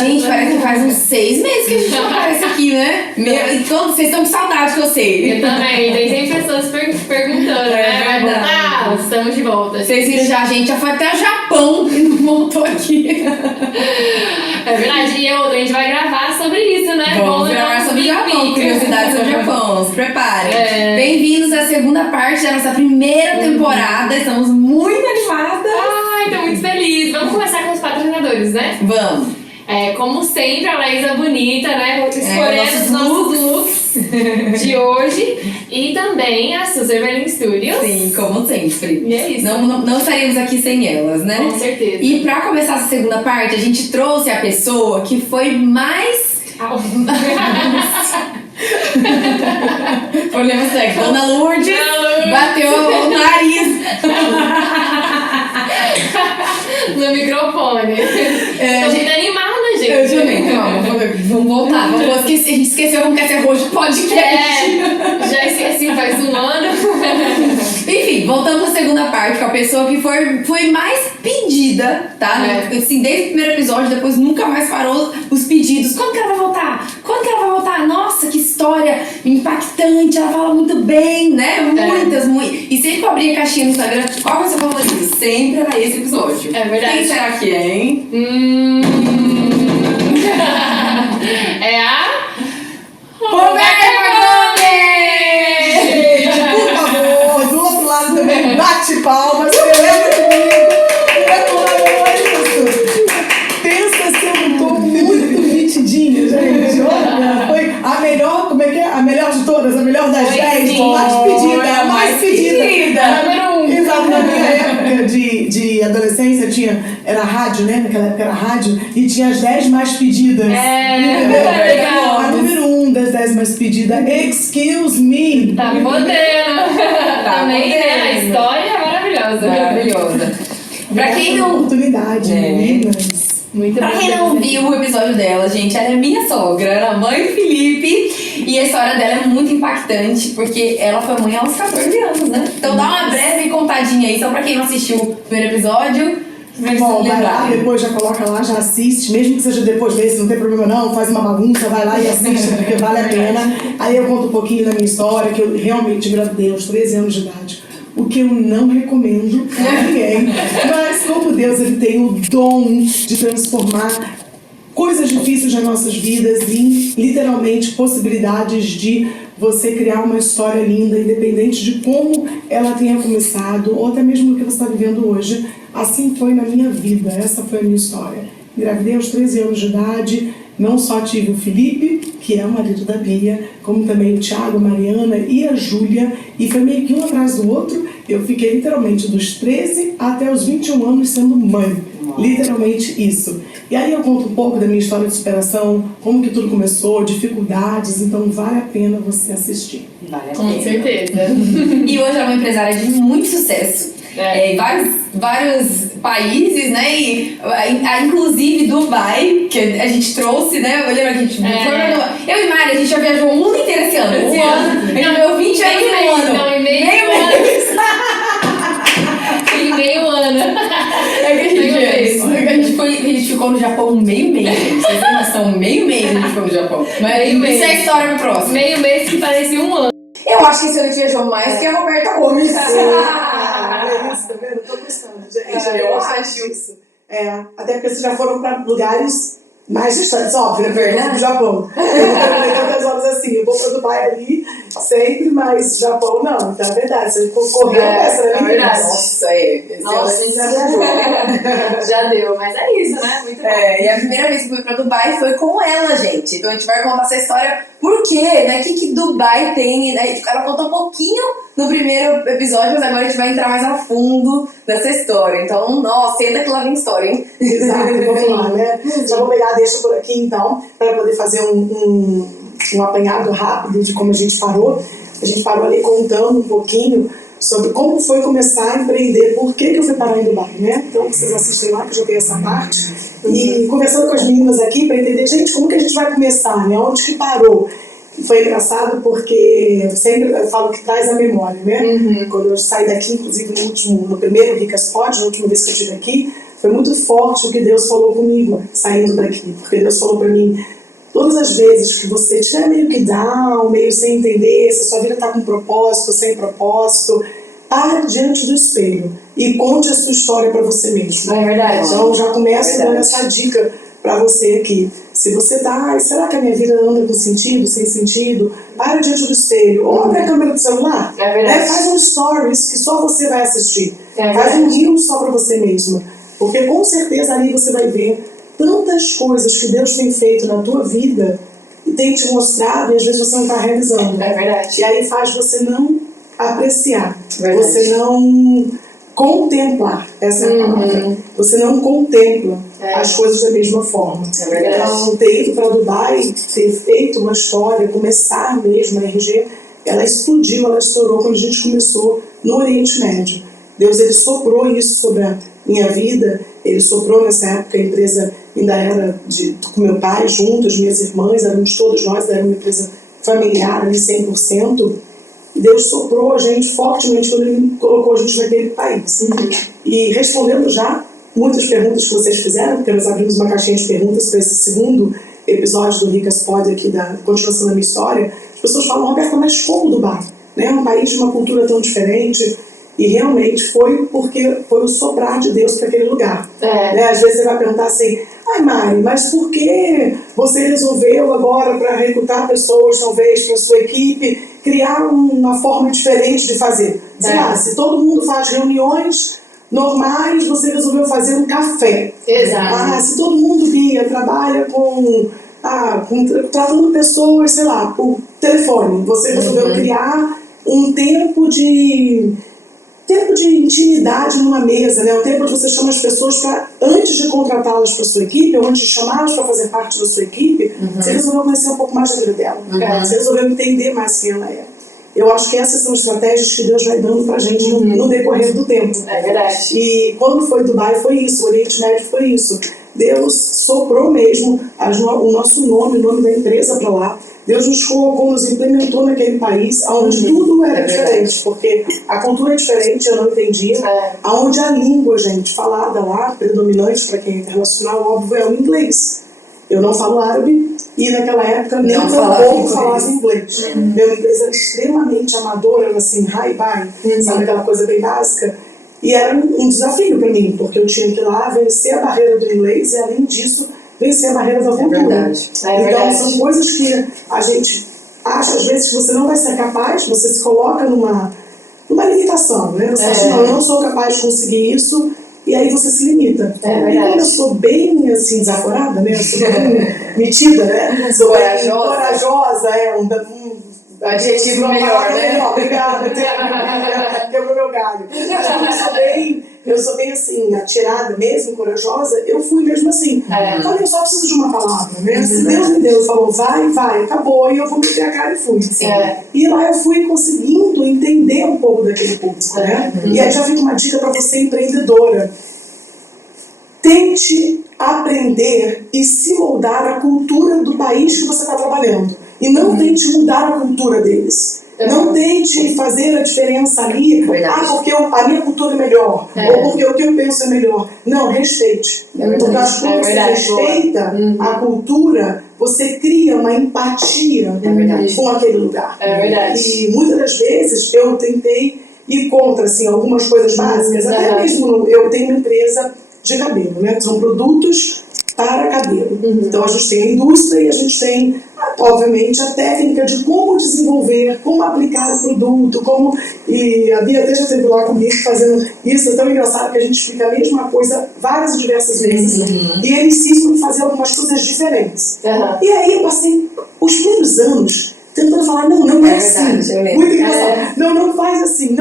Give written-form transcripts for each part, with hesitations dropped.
Gente, parece que faz uns 6 meses que a gente não aparece aqui, né? Vocês estão com saudade, que eu sei. Eu também. Tem sempre pessoas perguntando, né? Vai voltar? Estamos de volta. Vocês viram já, a gente já foi até o Japão e não voltou aqui. É verdade. E outra, a gente vai gravar sobre isso, né? Vamos gravar sobre o Japão, curiosidades sobre o Japão. Se preparem. Bem-vindos à segunda parte da nossa primeira temporada. Estamos muito animadas. Ai, tô muito feliz. Vamos começar com os patrocinadores, né? Vamos. Como sempre, a Laísa Bonita, né? Escolhendo os nossos looks de hoje. E também a Suzerberlin Studios. Sim, como sempre. E é isso. Não estaríamos aqui sem elas, né? Com certeza. E pra começar essa segunda parte, a gente trouxe a pessoa que foi mais... Olhamos aqui, Dona Lourdes bateu o nariz no microfone. Tô muito animada, gente. Eu também, calma, vamos voltar. A gente esqueceu como quer ser hoje podcast. Já esqueci, faz um ano. Enfim, voltamos à segunda parte com a pessoa que foi mais pedida, tá? Assim, desde o primeiro episódio, depois nunca mais parou os pedidos. Quando que ela vai voltar? Quando que ela vai voltar? Nossa, que história impactante, ela fala muito bem, né? Muitas. E sempre que eu abri a caixinha no Instagram, qual foi o seu favorito? Sempre era esse episódio. É verdade. Quem será que é, hein? É a... Roberta Gomes! Por favor, do outro lado também, bate palmas, celebra comigo. Isso. Pensa se eu não tô muito metidinha, gente. Olha, foi a melhor, como é que é? A melhor de todas, a melhor das 10, mais pedida, a mais pedida. Número 1. Exato, na minha época de adolescência era rádio, né? Naquela época era rádio, e tinha as 10 mais pedidas. Legal. A número 1 das 10 mais pedidas, excuse me. Tá podendo. Também, né? A história é maravilhosa. Maravilhosa. Pra quem não... Oportunidade, meninas. Muito Pra quem não viu o episódio dela, gente, ela é minha sogra, era a mãe do Felipe. E a história dela é muito impactante, porque ela foi mãe aos 14 anos, né? Então dá uma breve contadinha aí, só pra quem não assistiu o primeiro episódio. Bom, vai lá, depois já coloca lá, já assiste, mesmo que seja depois desse, não tem problema não, faz uma bagunça, vai lá e assiste, porque vale a pena. Aí eu conto um pouquinho da minha história, que eu realmente engravidei aos 13 anos de idade. O que eu não recomendo a ninguém. Mas como Deus ele tem o dom de transformar coisas difíceis das nossas vidas em, literalmente, possibilidades de você criar uma história linda, independente de como ela tenha começado, ou até mesmo o que você está vivendo hoje. Assim foi na minha vida, essa foi a minha história. Engravidei aos 13 anos de idade, não só tive o Felipe, que é o marido da Bia, como também o Thiago, a Mariana e a Júlia, e foi meio que um atrás do outro. Eu fiquei literalmente dos 13 até os 21 anos sendo mãe. Literalmente isso. E aí eu conto um pouco da minha história de superação, como que tudo começou, dificuldades, então vale a pena você assistir. Vale a Com pena. certeza. E hoje ela é uma empresária de muito sucesso. Em vários países, né? E, inclusive Dubai, que a gente trouxe, né? Eu lembro que a gente eu e Mari, a gente já viajou o mundo inteiro esse ano. Esse ano. A gente veio 20 anos no ano. Não, em meio ano. Em meio ano. A gente ficou no Japão meio mês. Vocês têm noção? Meio mês a gente ficou no Japão. Mas isso é a história pro próximo. Meio mês que parecia um ano. Eu acho que esse ano viajou mais que a Roberta Gomes. É isso, tá vendo? Tô gostando, gente. Eu acho isso. Até porque vocês já foram para lugares mais distantes, óbvio, é verdade? Do Japão. Eu não trabalhei tantas horas assim. Eu vou para Dubai ali sempre, mas Japão não. Então é verdade. Você correu essa, né? É verdade. Nossa, Nossa, gente, já deu, mas é isso, né? Muito bom. E a primeira vez que eu fui pra Dubai foi com ela, gente. Então a gente vai contar essa história. Por quê? Né? O que Dubai tem? Né? Ela contou um pouquinho no primeiro episódio, mas agora a gente vai entrar mais a fundo nessa história. Então, nossa, senta que lá vem história, hein? Exato, vamos lá, né? Já vou pegar, deixa por aqui então, para poder fazer um apanhado rápido de como a gente parou. A gente parou ali contando um pouquinho sobre como foi começar a empreender, por que eu fui parar em Dubai, né? Então vocês assistem lá, que eu já tenho essa parte. E conversando com as meninas aqui para entender, gente, como que a gente vai começar, né? Onde que parou? Foi engraçado porque eu sempre falo que traz a memória, né? Quando eu saí daqui, inclusive no primeiro Ricas Pod, na última vez que eu estive aqui, Foi muito forte o que Deus falou comigo saindo daqui, porque Deus falou para mim: todas as vezes que você estiver meio que down, meio sem entender, se a sua vida está com propósito, sem propósito, pare diante do espelho e conte a sua história para você mesmo. É verdade. Então já começo dando essa dica para você aqui. Se você tá, será que a minha vida anda com sentido, sem sentido? Para diante do espelho. Ou abre a câmera do celular. É verdade. Faz um stories que só você vai assistir. É Faz verdade. um reel só para você mesma. Porque com certeza ali você vai ver tantas coisas que Deus tem feito na tua vida e tem te mostrado, e às vezes você não está realizando. É verdade. E aí faz você não apreciar. Verdade. Você não contemplar. Essa é a palavra. Você não contempla as coisas da mesma forma. É verdade. Então, ter ido para Dubai, ter feito uma história, começar mesmo a RG, ela explodiu, ela estourou quando a gente começou no Oriente Médio. Deus, ele soprou isso sobre a minha vida. Ele soprou nessa época, a empresa ainda era com meu pai juntos, minhas irmãs, éramos todos nós, era uma empresa familiar ali 100%. Deus soprou a gente fortemente quando Ele colocou a gente naquele país. E respondendo já muitas perguntas que vocês fizeram, porque nós abrimos uma caixinha de perguntas para esse segundo episódio do Ricas Pod aqui, da continuação da minha história, as pessoas falam: Roberta, mas como Dubai? Né? Um país de uma cultura tão diferente. E realmente foi porque foi o soprar de Deus para aquele lugar. Né? Às vezes você vai perguntar assim: ai Mari, mas por que você resolveu agora, para recrutar pessoas, talvez, para a sua equipe, criar uma forma diferente de fazer? Sei lá, se todo mundo faz reuniões normais, você resolveu fazer um café. Exato. Se todo mundo trabalha tratando pessoas, sei lá, por telefone, você resolveu criar um tempo de intimidade numa mesa, né? Um tempo onde você chama as pessoas para, antes de contratá-las para a sua equipe, ou antes de chamá-las para fazer parte da sua equipe, você resolveu conhecer um pouco mais da vida dela. Você resolveu entender mais quem ela é. Eu acho que essas são estratégias que Deus vai dando para a gente no decorrer do tempo. É verdade. E quando foi Dubai, foi isso. O Oriente Médio foi isso. Deus soprou mesmo o nosso nome, o nome da empresa para lá. Deus nos colocou, nos implementou naquele país onde tudo era diferente, porque a cultura é diferente, eu não entendia. Onde a língua, gente, falada lá, predominante para quem é internacional, óbvio, é o inglês. Eu não falo árabe e naquela época nem tampouco falava inglês. Meu inglês era extremamente amador, era assim, hi-bye, sabe, aquela coisa bem básica. E era um desafio para mim, porque eu tinha que ir lá vencer a barreira do inglês e, além disso, vencer a barreira da cultura. Então, são coisas que a gente acha, às vezes, que você não vai ser capaz, você se coloca numa limitação, né? Você fala assim: não, eu não sou capaz de conseguir isso, e aí você se limita. E quando eu sou bem, assim, desaforada, né? Eu sou bem metida, né? Sou bem corajosa, um adjetivo melhor, né? Melhor, obrigada, quebrou meu galho. Eu sou bem assim, atirada mesmo, corajosa. Eu fui mesmo assim. Então eu só preciso de uma palavra, né? Se Deus me deu, falou vai, acabou, e eu vou meter a cara e fui. E lá eu fui conseguindo entender um pouco daquele público, né? E aí já fica uma dica para você, empreendedora. Tente aprender e se moldar a cultura do país que você está trabalhando. E não tente mudar a cultura deles. Não tente fazer a diferença ali, porque a minha cultura é melhor, ou porque o que eu penso é melhor. Não, respeite. Porque acho que quando você respeita a cultura, você cria uma empatia com aquele lugar. E muitas das vezes eu tentei ir contra assim, algumas coisas básicas. Até mesmo eu tenho uma empresa de cabelo, né? São produtos para cabelo. Então a gente tem a indústria e a gente tem, obviamente, a técnica de como desenvolver, como aplicar o produto, e a Bia até já esteve lá comigo fazendo isso. É tão engraçado que a gente explica a mesma coisa várias e diversas vezes, e eles cismam de fazer algumas coisas diferentes. E aí eu passei os primeiros anos tentando falar: não é assim. Muito engraçado. Não faz assim,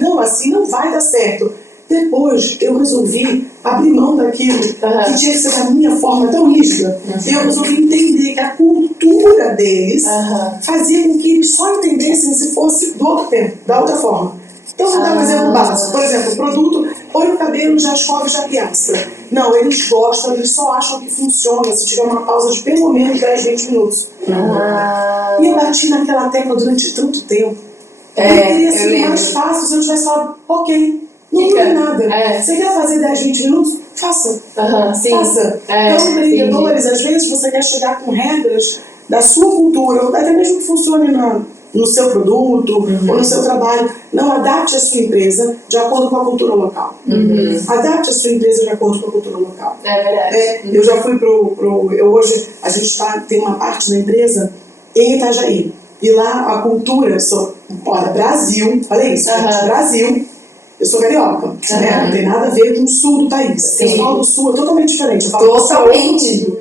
não, assim não vai dar certo. Depois eu resolvi abrir mão daquilo que tinha que ser da minha forma tão rígida. Eu resolvi entender que a cultura deles fazia com que eles só entendessem se fosse do outro tempo, da outra forma. Então vou dar um exemplo básico. Por exemplo, o produto põe o cabelo, já escove, já piastra. Não, eles gostam, eles só acham que funciona se tiver uma pausa de pelo menos 10, 20 minutos. E eu bati naquela tecla durante tanto tempo. Teria sido mais fácil se eu tivesse falado: ok, Não dura nada. Você quer fazer 10, 20 minutos? Faça. Sim. Faça. Então, empreendedores, às vezes você quer chegar com regras da sua cultura, ou até mesmo que funcione no seu produto ou no seu trabalho. Não, adapte a sua empresa de acordo com a cultura local. Adapte a sua empresa de acordo com a cultura local. É verdade. Eu já fui hoje a gente tem uma parte da empresa em Itajaí. E lá a cultura, olha, Brasil, falei isso, gente, Brasil, eu sou carioca, né? Não tem nada a ver com o sul do país. O pessoal do sul é totalmente diferente. Eu falo Totalmente.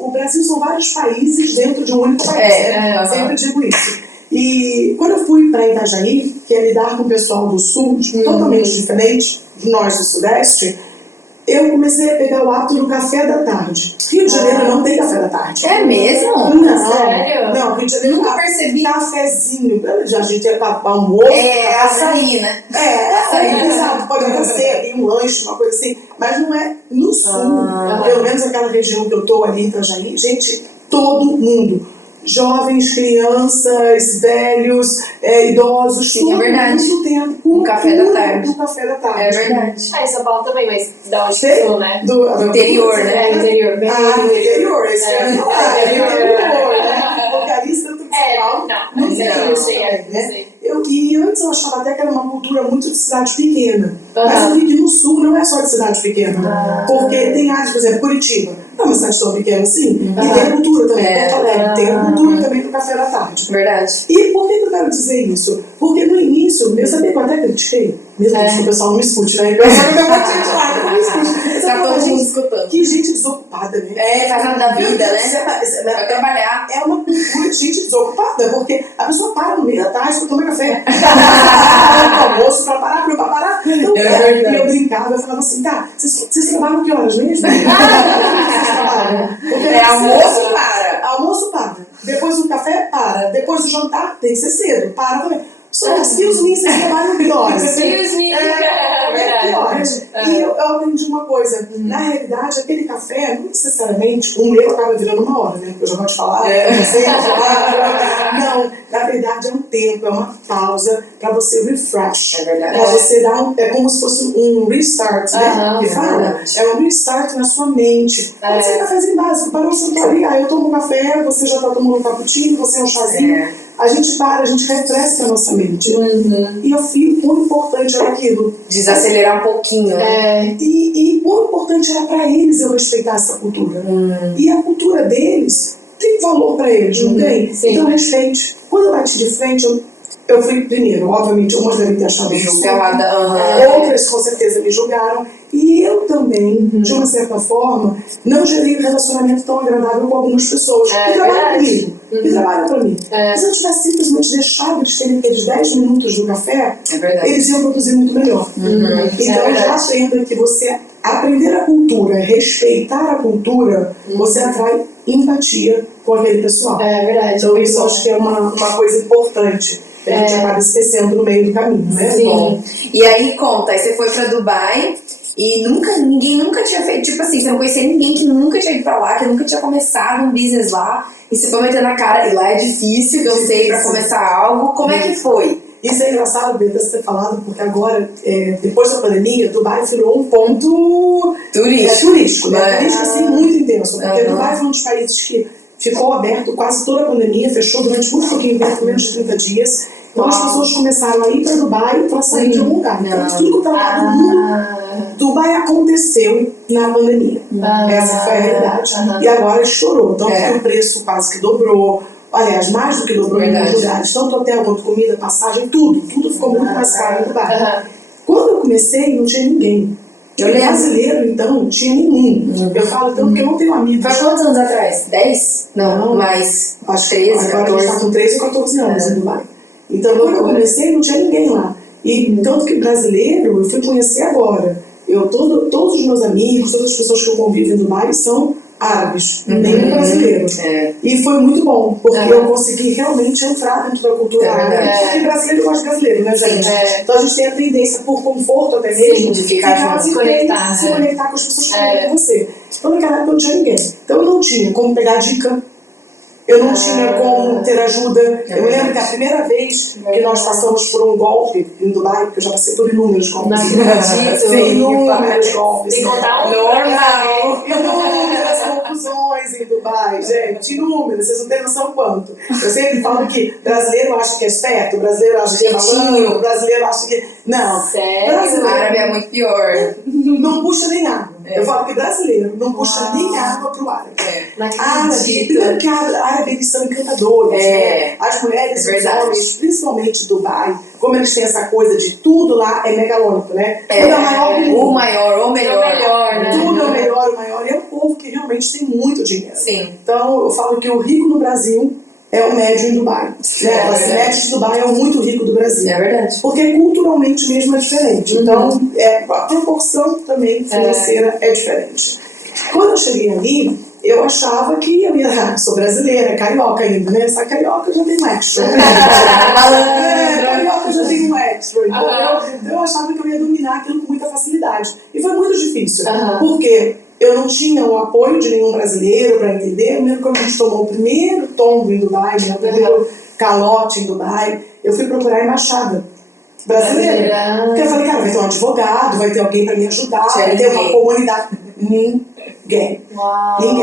O Brasil são vários países dentro de um único país. Eu sempre digo isso. E quando eu fui para Itajaí, que é lidar com o pessoal do sul, totalmente diferente de nós do sudeste, eu comecei a pegar o hábito do café da tarde. Rio de Janeiro não tem café da tarde. É mesmo? Não. Sério? Não, Rio de Janeiro Nunca percebi. Cafezinho. A gente ia para almoço. Açaí, né? Açaí, exato. Pode até ser ali um lanche, uma coisa assim. Mas não é no sul. Pelo menos aquela região que eu tô ali, Itajaí. Gente, todo mundo. Jovens, crianças, velhos, idosos, Sim, é verdade. muito tempo. Um café da tarde. Do café da tarde. É verdade. Em São Paulo também, mas da onde que sou, né? Do interior, né? Interior. Interior. Isso é interior, né? Porque ali São Paulo Não tem isso, né? E antes eu achava até que era uma cultura muito de cidade pequena. Mas eu vi que no sul não é só de cidade pequena. Porque tem áreas, por exemplo, Curitiba. Não é uma cidade tão pequena assim. E tem a cultura também, Porto Alegre. Tem a cultura também do café da tarde. Verdade. E por que eu quero dizer isso? Porque no início, eu sabia que eu até critiquei. Mesmo que o pessoal não me escute, né? Eu só não vou criticar, não me escute. Tá todo mundo escutando. Que gente desocupada, né? Faz nada da vida, né? Vai trabalhar. É uma cultura de gente desocupada, porque a pessoa para no meio da tarde pra tomar café. Para o almoço, pra parar. Então, e eu brincava, eu falava assim, tá, vocês trabalham que horas mesmo? Vocês trabalham? Almoço para. Depois do café, para. Depois do jantar, tem que ser cedo. Para também. Excuse me, vocês trabalham que horas? Excuse me. Que horas? E eu aprendi uma coisa. Na realidade, aquele café, não necessariamente, o meu acaba virando uma hora, né? Porque eu já vou te falar, não, na verdade é um tempo, é uma pausa para você refresh. É verdade. Para você dar é como se fosse um restart, né? Que fala. É um restart na sua mente. Pode ser um cafezinho básico, parou, sentou ali, eu tomo um café, você já está tomando um cappuccino, você é um chazinho. A gente para, a gente refresca a nossa mente. E eu fui quão importante era aquilo. Desacelerar um pouquinho, né? E quão importante era para eles eu respeitar essa cultura. E a cultura deles tem valor para eles, não tem? Sim. Então respeite. Quando eu bati de frente, eu fui primeiro, obviamente, umas devem ter achado julgada. Outras com certeza me julgaram. E eu também, de uma certa forma, não gerei um relacionamento tão agradável com algumas pessoas que trabalham comigo, que trabalham para mim. Se eu tivesse simplesmente deixado eles terem aqueles 10 minutos do café, eles iam produzir muito melhor. Então já aprenda que você aprender a cultura, respeitar a cultura, você atrai empatia com aquele pessoal. É verdade. Então isso eu acho que é uma coisa importante. A gente acaba esquecendo no meio do caminho, né? Sim. Bom, e aí conta, aí você foi pra Dubai e ninguém nunca tinha feito, tipo assim, você não conhecia ninguém que nunca tinha ido pra lá, que nunca tinha começado um business lá, e você foi metendo a cara, e lá é difícil, que eu sei, pra começar algo. Como é que foi? Isso é engraçado, Beta, você ter falado, porque agora, depois da pandemia, Dubai virou um ponto turístico, né? Turístico, assim, muito intenso, porque Dubai foi um dos países que ficou aberto quase toda a pandemia, fechou durante muito pouquinho tempo, menos de 30 dias. Então as pessoas começaram a ir para Dubai para sair de algum lugar. Então tudo que estava no mundo, Dubai aconteceu na pandemia. Essa foi a realidade. E agora estourou. Tanto que o preço quase que dobrou. Aliás, mais do que dobrou em alguns lugares. Tanto hotel quanto comida, passagem, tudo ficou muito mais caro em Dubai. Quando eu comecei, não tinha ninguém. Brasileiro, então, não tinha nenhum. Eu falo então porque eu não tenho amigos. Faz quantos anos atrás? 10? Não, mais. Acho 13, agora 14. a gente está com 13 ou 14 anos em Dubai. Então, quando eu comecei, não tinha ninguém lá. E tanto que brasileiro, eu fui conhecer agora. Todos os meus amigos, todas as pessoas que eu convivo em Dubai são árabes, nenhum brasileiro. E foi muito bom, porque eu consegui realmente entrar dentro da cultura árabe. Porque brasileiro gosta de brasileiro, né, gente? Então a gente tem a tendência, por conforto até mesmo, de ficar se conectar com as pessoas que vivem com você. Então naquela época não tinha ninguém. Então eu não tinha como pegar dica. Eu não tinha como ter ajuda. Eu me lembro que a primeira vez que nós passamos por um golpe em Dubai, porque eu já passei por inúmeros golpes. Inúmeros golpes. Tem que contar um. Normal. Inúmeras confusões em Dubai, gente. Inúmeras. Vocês não têm noção quanto. Eu sempre falo que brasileiro acha que é esperto, brasileiro acha que é malandro, brasileiro acha que... Não. Sério? O árabe é muito pior. Não puxa nem água. Eu falo que brasileiro não puxa nem água pro árabe. Árabe, primeiro que árabe eles são encantadores, né? As mulheres e os homens, principalmente Dubai, como eles têm essa coisa de tudo lá é megalônico, né? Tudo é maior que o maior, o melhor. Né? Tudo é o melhor, o maior. E é um povo que realmente tem muito dinheiro. Sim. Então eu falo que o rico no Brasil é o médio em Dubai. Né? A média de Dubai é o muito rico do Brasil. É verdade. Porque culturalmente mesmo é diferente. Então, a proporção também financeira é diferente. Quando eu cheguei ali, eu achava que eu ia... Sou brasileira, carioca ainda, né? Essa carioca já tem um extra. Carioca já tem um extra. Então, eu achava que eu ia dominar aquilo com muita facilidade. E foi muito difícil. Porque eu não tinha o apoio de nenhum brasileiro para entender. Eu lembro quando a gente tomou o primeiro tombo em Dubai, o primeiro calote em Dubai, eu fui procurar a embaixada brasileira. Porque eu falei, cara, vai ter um advogado, vai ter alguém para me ajudar, vai ter uma comunidade. Ninguém.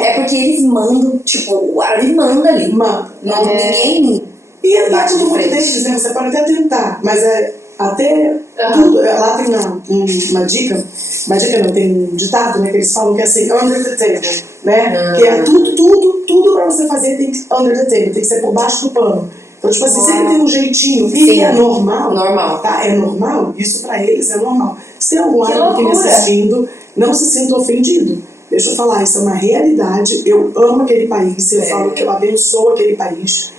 É porque eles mandam, tipo, o árabe manda ali. Manda. Não, ninguém... E é tudo muito deles, né? Você pode até tentar, mas até tudo, lá tem uma dica não, tem um ditado, né, que eles falam que é assim, under the table, né, que é tudo pra você fazer tem que under the table, tem que ser por baixo do pano. Então, tipo assim, sempre tem um jeitinho, e é normal, tá? É normal, isso pra eles é normal. Se tem algum árabe aqui me assistindo, não se sinta ofendido. Deixa eu falar, isso é uma realidade, eu amo aquele país, eu falo que eu abençoo aquele país.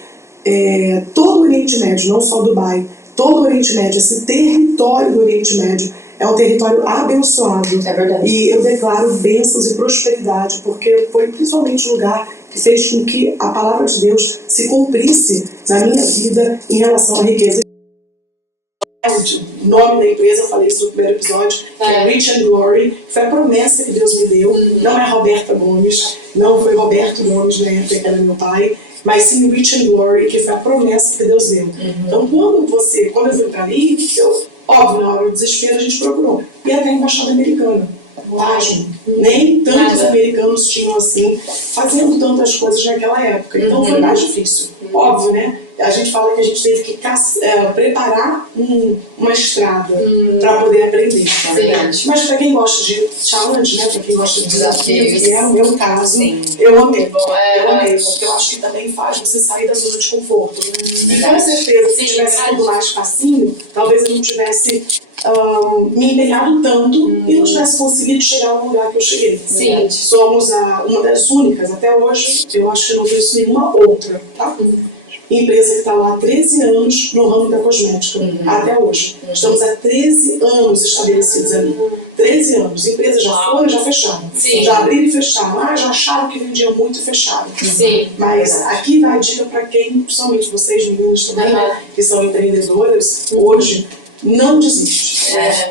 Todo o Oriente Médio, não só Dubai, todo o Oriente Médio, esse território do Oriente Médio é um território abençoado. É verdade. E eu declaro bênçãos e prosperidade, porque foi principalmente o lugar que fez com que a palavra de Deus se cumprisse na minha vida em relação à riqueza. O nome da empresa, eu falei isso no primeiro episódio, que é Rich and Glory, foi a promessa que Deus me deu. Não é Roberta Gomes, não foi Roberto Gomes, na época que era meu pai, mas sim Rich and Glory, que foi a promessa que Deus deu. Então, quando eu fui para ali, óbvio, na hora do desespero a gente procurou. E era a embaixada americana. Nem tantos americanos tinham assim, fazendo tantas coisas naquela época. Então foi mais difícil. Óbvio, né? A gente fala que a gente teve que preparar uma estrada para poder aprender. Mas para quem gosta de challenge, né? Para quem gosta de desafio, que é o meu caso, eu amei. Eu amei, porque eu acho que também faz você sair da zona de conforto. E com certeza, se tivesse tudo mais facinho, talvez eu não tivesse me empenhado tanto e não tivesse conseguido chegar no lugar que eu cheguei. Somos uma das únicas, até hoje, eu acho que eu não conheço nenhuma outra, tá? Empresa que está lá há 13 anos no ramo da cosmética, até hoje. Estamos há 13 anos estabelecidos ali. 13 anos. Empresas já foram e já fecharam. Já abriram e fecharam. Já acharam que vendia muito e fecharam. Mas aqui vai a dica para quem, principalmente vocês meninas também, que são empreendedoras, hoje, não desiste.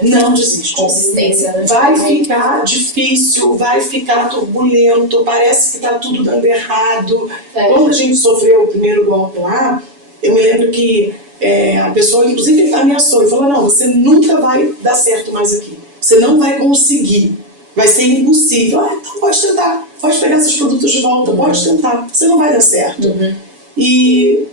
Não desiste. Consistência, né? Vai ficar difícil, vai ficar turbulento, parece que está tudo dando errado. Quando a gente sofreu o primeiro golpe lá, eu me lembro que a pessoa, inclusive, ameaçou e falou: não, você nunca vai dar certo mais aqui. Você não vai conseguir. Vai ser impossível. Então pode tentar. Pode pegar seus produtos de volta. Pode tentar. Você não vai dar certo. E...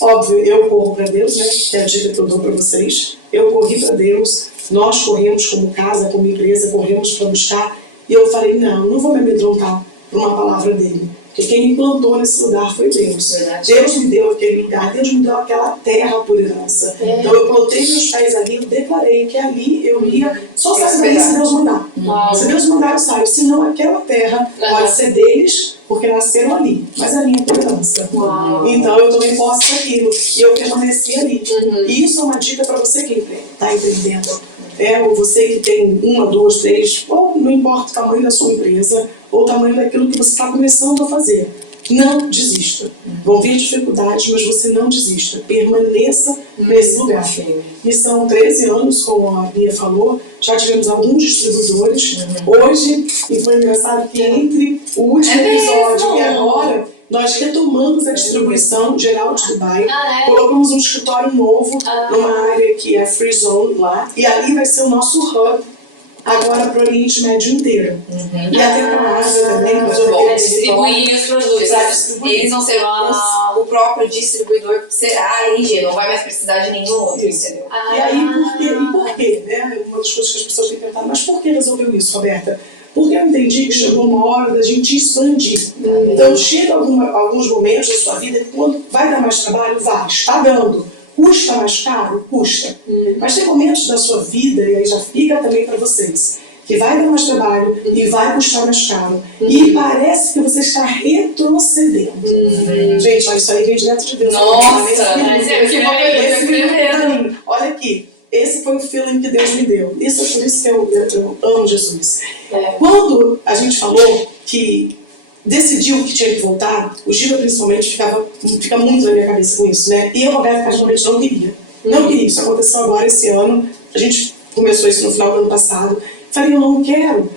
óbvio, eu corro para Deus, né? Que é a dica que eu dou para vocês. Eu corri para Deus, nós corremos como casa, como empresa, corremos para buscar. E eu falei, não vou me amedrontar por uma palavra dele. Porque quem me plantou nesse lugar foi Deus. Deus me deu aquele lugar, Deus me deu aquela terra por herança. Então eu plantei meus pés ali, eu declarei que ali eu ia só sair daí se Deus mandar. Se Deus mandar, eu saio. Senão aquela terra pode ser deles, porque nasceram ali, mas a minha herança. Então eu tomei posse daquilo e eu permaneci ali. E isso é uma dica para você que está empreendendo. Ou você que tem 1, 2, 3, ou não importa o tamanho da sua empresa, ou o tamanho daquilo que você está começando a fazer. Não desista. Vão vir dificuldades, mas você não desista. Permaneça nesse lugar. E são 13 anos, como a Bia falou, já tivemos alguns distribuidores. Hoje, e foi engraçado que entre o último episódio e agora, nós retomamos a distribuição geral de Dubai, Ah, é? colocamos um escritório novo numa área que é Free Zone lá, e ali vai ser o nosso hub agora para o Oriente Médio inteiro. E até para a Ásia também, mas eu vou distribuir os produtos. para distribuir. Eles vão ser o próprio distribuidor, será a ENG, não vai mais precisar de nenhum outro, entendeu? E aí, por quê? Né? Uma das coisas que as pessoas têm perguntado, mas por que resolveu isso, Roberta? Porque eu entendi que chegou uma hora da gente expandir. Então, chega alguns momentos da sua vida que quando vai dar mais trabalho, vai, está dando. Custa mais caro? Custa. Mas tem momentos da sua vida, e aí já fica também para vocês, que vai dar mais trabalho e vai custar mais caro. E parece que você está retrocedendo. Gente, olha, isso aí vem direto de Deus. Olha aqui, esse foi o feeling que Deus me deu. Isso é por isso que eu amo Jesus. Quando a gente falou que decidiu que tinha que voltar, o Giba principalmente fica muito na minha cabeça com isso, né? E eu, Roberto, praticamente não queria. Não queria. Isso aconteceu agora, esse ano. A gente começou isso no final do ano passado. Falei, eu não quero.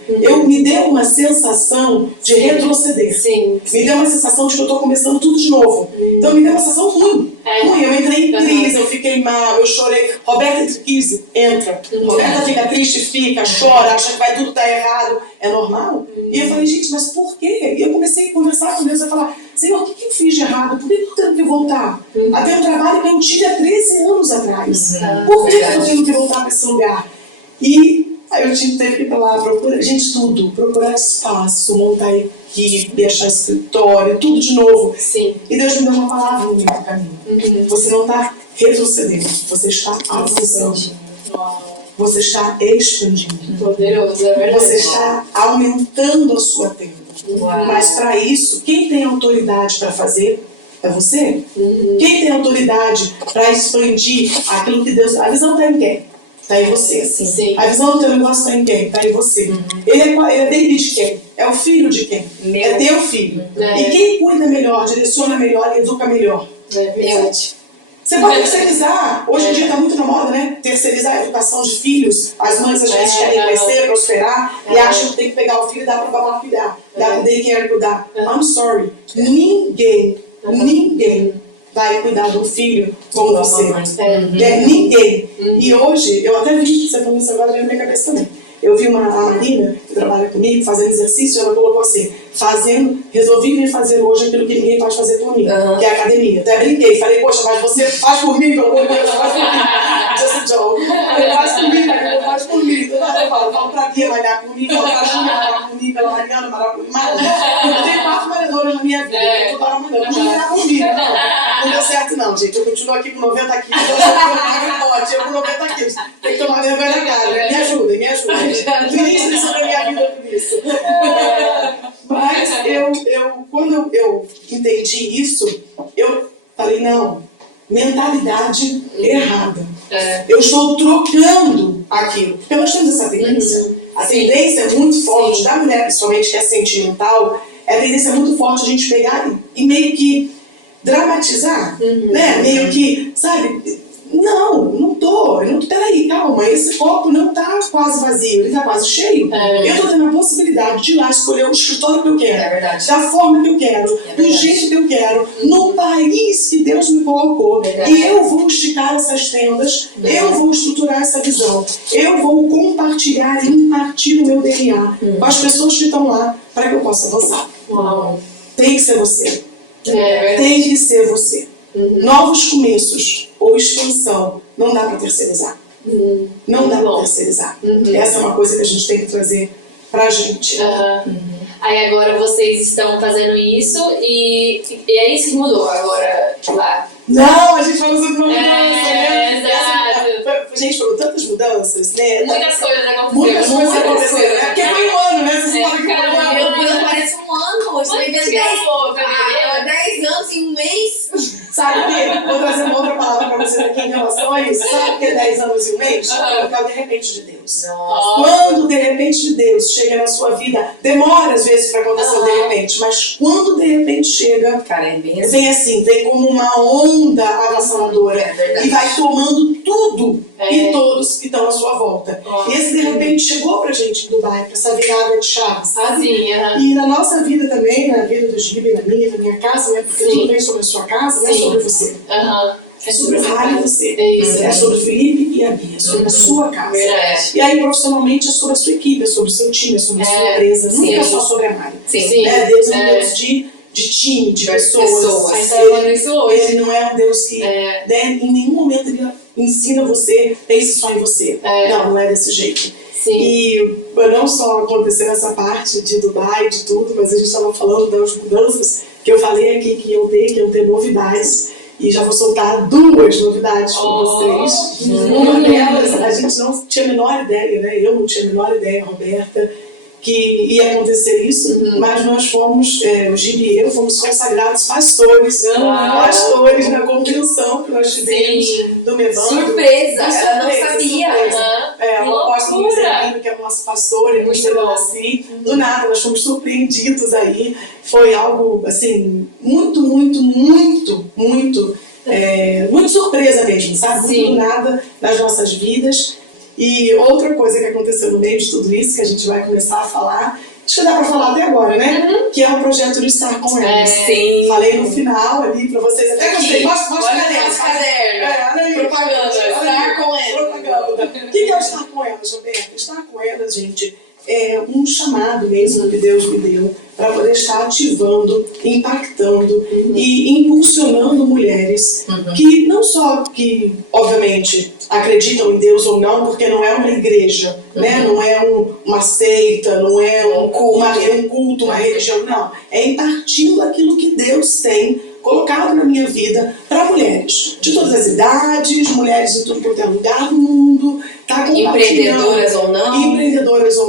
Me deu uma sensação de retroceder. Sim. Me deu uma sensação de que eu estou começando tudo de novo. Então me deu uma sensação ruim. Ruim, eu entrei em crise, eu fiquei mal, eu chorei. Roberta entra em crise, entra. Roberta fica triste, fica, chora, acha que vai tudo dar errado. É normal? E eu falei, gente, mas por quê? E eu comecei a conversar com Deus e falar, Senhor, o que eu fiz de errado? Por que eu tenho que voltar? Até um trabalho que eu tive há 13 anos atrás. Por que eu tenho que voltar para esse lugar? E aí eu tive que ir para lá, procurar, gente, tudo. Procurar espaço, montar equipe, achar escritório, tudo de novo. Sim. E Deus me deu uma palavra no meio do caminho. Você não está retrocedendo, você está avançando. Você está expandindo. Poderoso, é verdade. Você está aumentando a sua tenda. Mas para isso, quem tem autoridade para fazer é você. Quem tem autoridade para expandir aquilo que Deus... A visão está em quem? Está em você. Sim. A visão do teu negócio está em quem? Está em você. Ele é baby de quem? É o filho de quem? É teu filho. E quem cuida melhor, direciona melhor e educa melhor? Você pode terceirizar. Hoje em dia está muito na moda, né? Terceirizar a educação de filhos. As mães às vezes querem crescer, prosperar e acham que tem que pegar o filho e dar para o babá cuidar. Dar para o daycare cuidar. I'm sorry. Ninguém vai cuidar do filho como você. Ninguém. E hoje, eu até vi, você falou isso agora na minha cabeça também. Eu vi a Marina, que trabalha comigo, fazendo exercício, ela colocou assim, resolvi vir fazer hoje aquilo que ninguém pode fazer por mim, que é a academia. Até brinquei, falei, poxa, mas você faz por mim, pelo amor de Deus, faz por mim. Just a joke. Faz por mim, faz por mim. Eu falo pra Bia malhar por mim, falo pra Júlia malhar por mim, pela Mariana malhar por mim. Eu tenho 4 malhadoras na minha vida, eu tô toda hora malhando. Não malhar por mim, não deu certo não, gente. Eu continuo aqui com 90 quilos, eu com 90 quilos. Tem que tomar vergonha na cara, né? Me ajudem. Ministre sobre a minha vida por isso. Mas quando eu entendi isso, eu falei, não, mentalidade errada. Eu estou trocando aquilo. Porque nós temos essa tendência. A tendência é muito forte, da mulher principalmente, que é sentimental, a tendência é muito forte a gente pegar e meio que dramatizar, né? Meio que, sabe... Não tô. Peraí, calma, esse copo não tá quase vazio, ele tá quase cheio. Eu tô tendo a possibilidade de ir lá escolher o escritório que eu quero, da forma que eu quero, do jeito que eu quero, no país que Deus me colocou. E eu vou esticar essas tendas, eu vou estruturar essa visão, eu vou compartilhar e impartir o meu DNA com as pessoas que estão lá para que eu possa avançar. Tem que ser você. Tem que ser você. Novos começos ou expansão não dá para terceirizar. Não dá para terceirizar. Essa é uma coisa que a gente tem que trazer pra gente. Aí agora vocês estão fazendo isso e é isso que mudou agora lá. Não, a gente falou sobre uma mudança, né? Exato. Gente, foram tantas mudanças, né? Muitas coisas aconteceram. Muitas coisas aconteceram, né? Porque foi um ano, né? Vocês falam que foi um ano. Meu Deus, parece um ano hoje. Vai ver 10 anos em um mês. Sabe o quê? Vou trazer uma outra palavra pra vocês aqui em relação a isso. Sabe o que é 10 anos e um mês? Porque é o de repente de Deus. Quando o de repente de Deus chega na sua vida, demora às vezes pra acontecer o de repente, mas quando de repente chega, cara, é bem vem assim, vem como uma onda avassaladora e vai tomando tudo e todos que estão à sua volta. E esse de repente chegou pra gente em Dubai, pra essa virada de chave, sabe? Sim, E na nossa vida também, na vida do Gibi, na minha casa, né? Porque tudo vem sobre a sua casa, não é sobre você. É sobre o Rari e você. É sobre o Felipe e a Bia, sobre a sua casa. Verdade. E aí, profissionalmente, é sobre a sua equipe, é sobre o seu time, é sobre a sua empresa. Nunca é só sobre a Mari. Né? Deus é um Deus de time, de pessoas. Ele não é um Deus que em nenhum momento ele ensina você, pense só em você. Não é desse jeito. E não só aconteceu essa parte de Dubai, de tudo, mas a gente estava falando das mudanças que eu falei aqui que iam ter novidades. E já vou soltar 2 novidades para vocês. Uma delas, a gente não tinha a menor ideia, né? Eu não tinha a menor ideia, Roberta, que ia acontecer isso, mas nós fomos, o Gibi e eu, fomos consagrados pastores na convenção que nós tivemos do Mevando. Surpresa, ela não sabia. O apóstolo Luciano, que é o nosso pastor, e assim, do nada, nós fomos surpreendidos aí. Foi algo, assim, muito surpresa mesmo, sabe? Muito do nada nas nossas vidas. E outra coisa que aconteceu no meio de tudo isso, que a gente vai começar a falar, acho que dá pra falar até agora, né? Que é o projeto de estar com elas. Falei no final ali pra vocês, até gostei. Mostra o caderno. Propaganda, estar com elas. Propaganda. O que é o estar com elas, Roberto? Estar com elas, gente, é um chamado mesmo que Deus me deu para poder estar ativando, impactando e impulsionando mulheres que não só que, obviamente, acreditam em Deus ou não, porque não é uma igreja, né? Não é uma seita, não é um culto, uma religião, não. É impartindo aquilo que Deus tem colocado na minha vida para mulheres de todas as idades, mulheres de tudo quanto é lugar do mundo, tá empreendedoras ou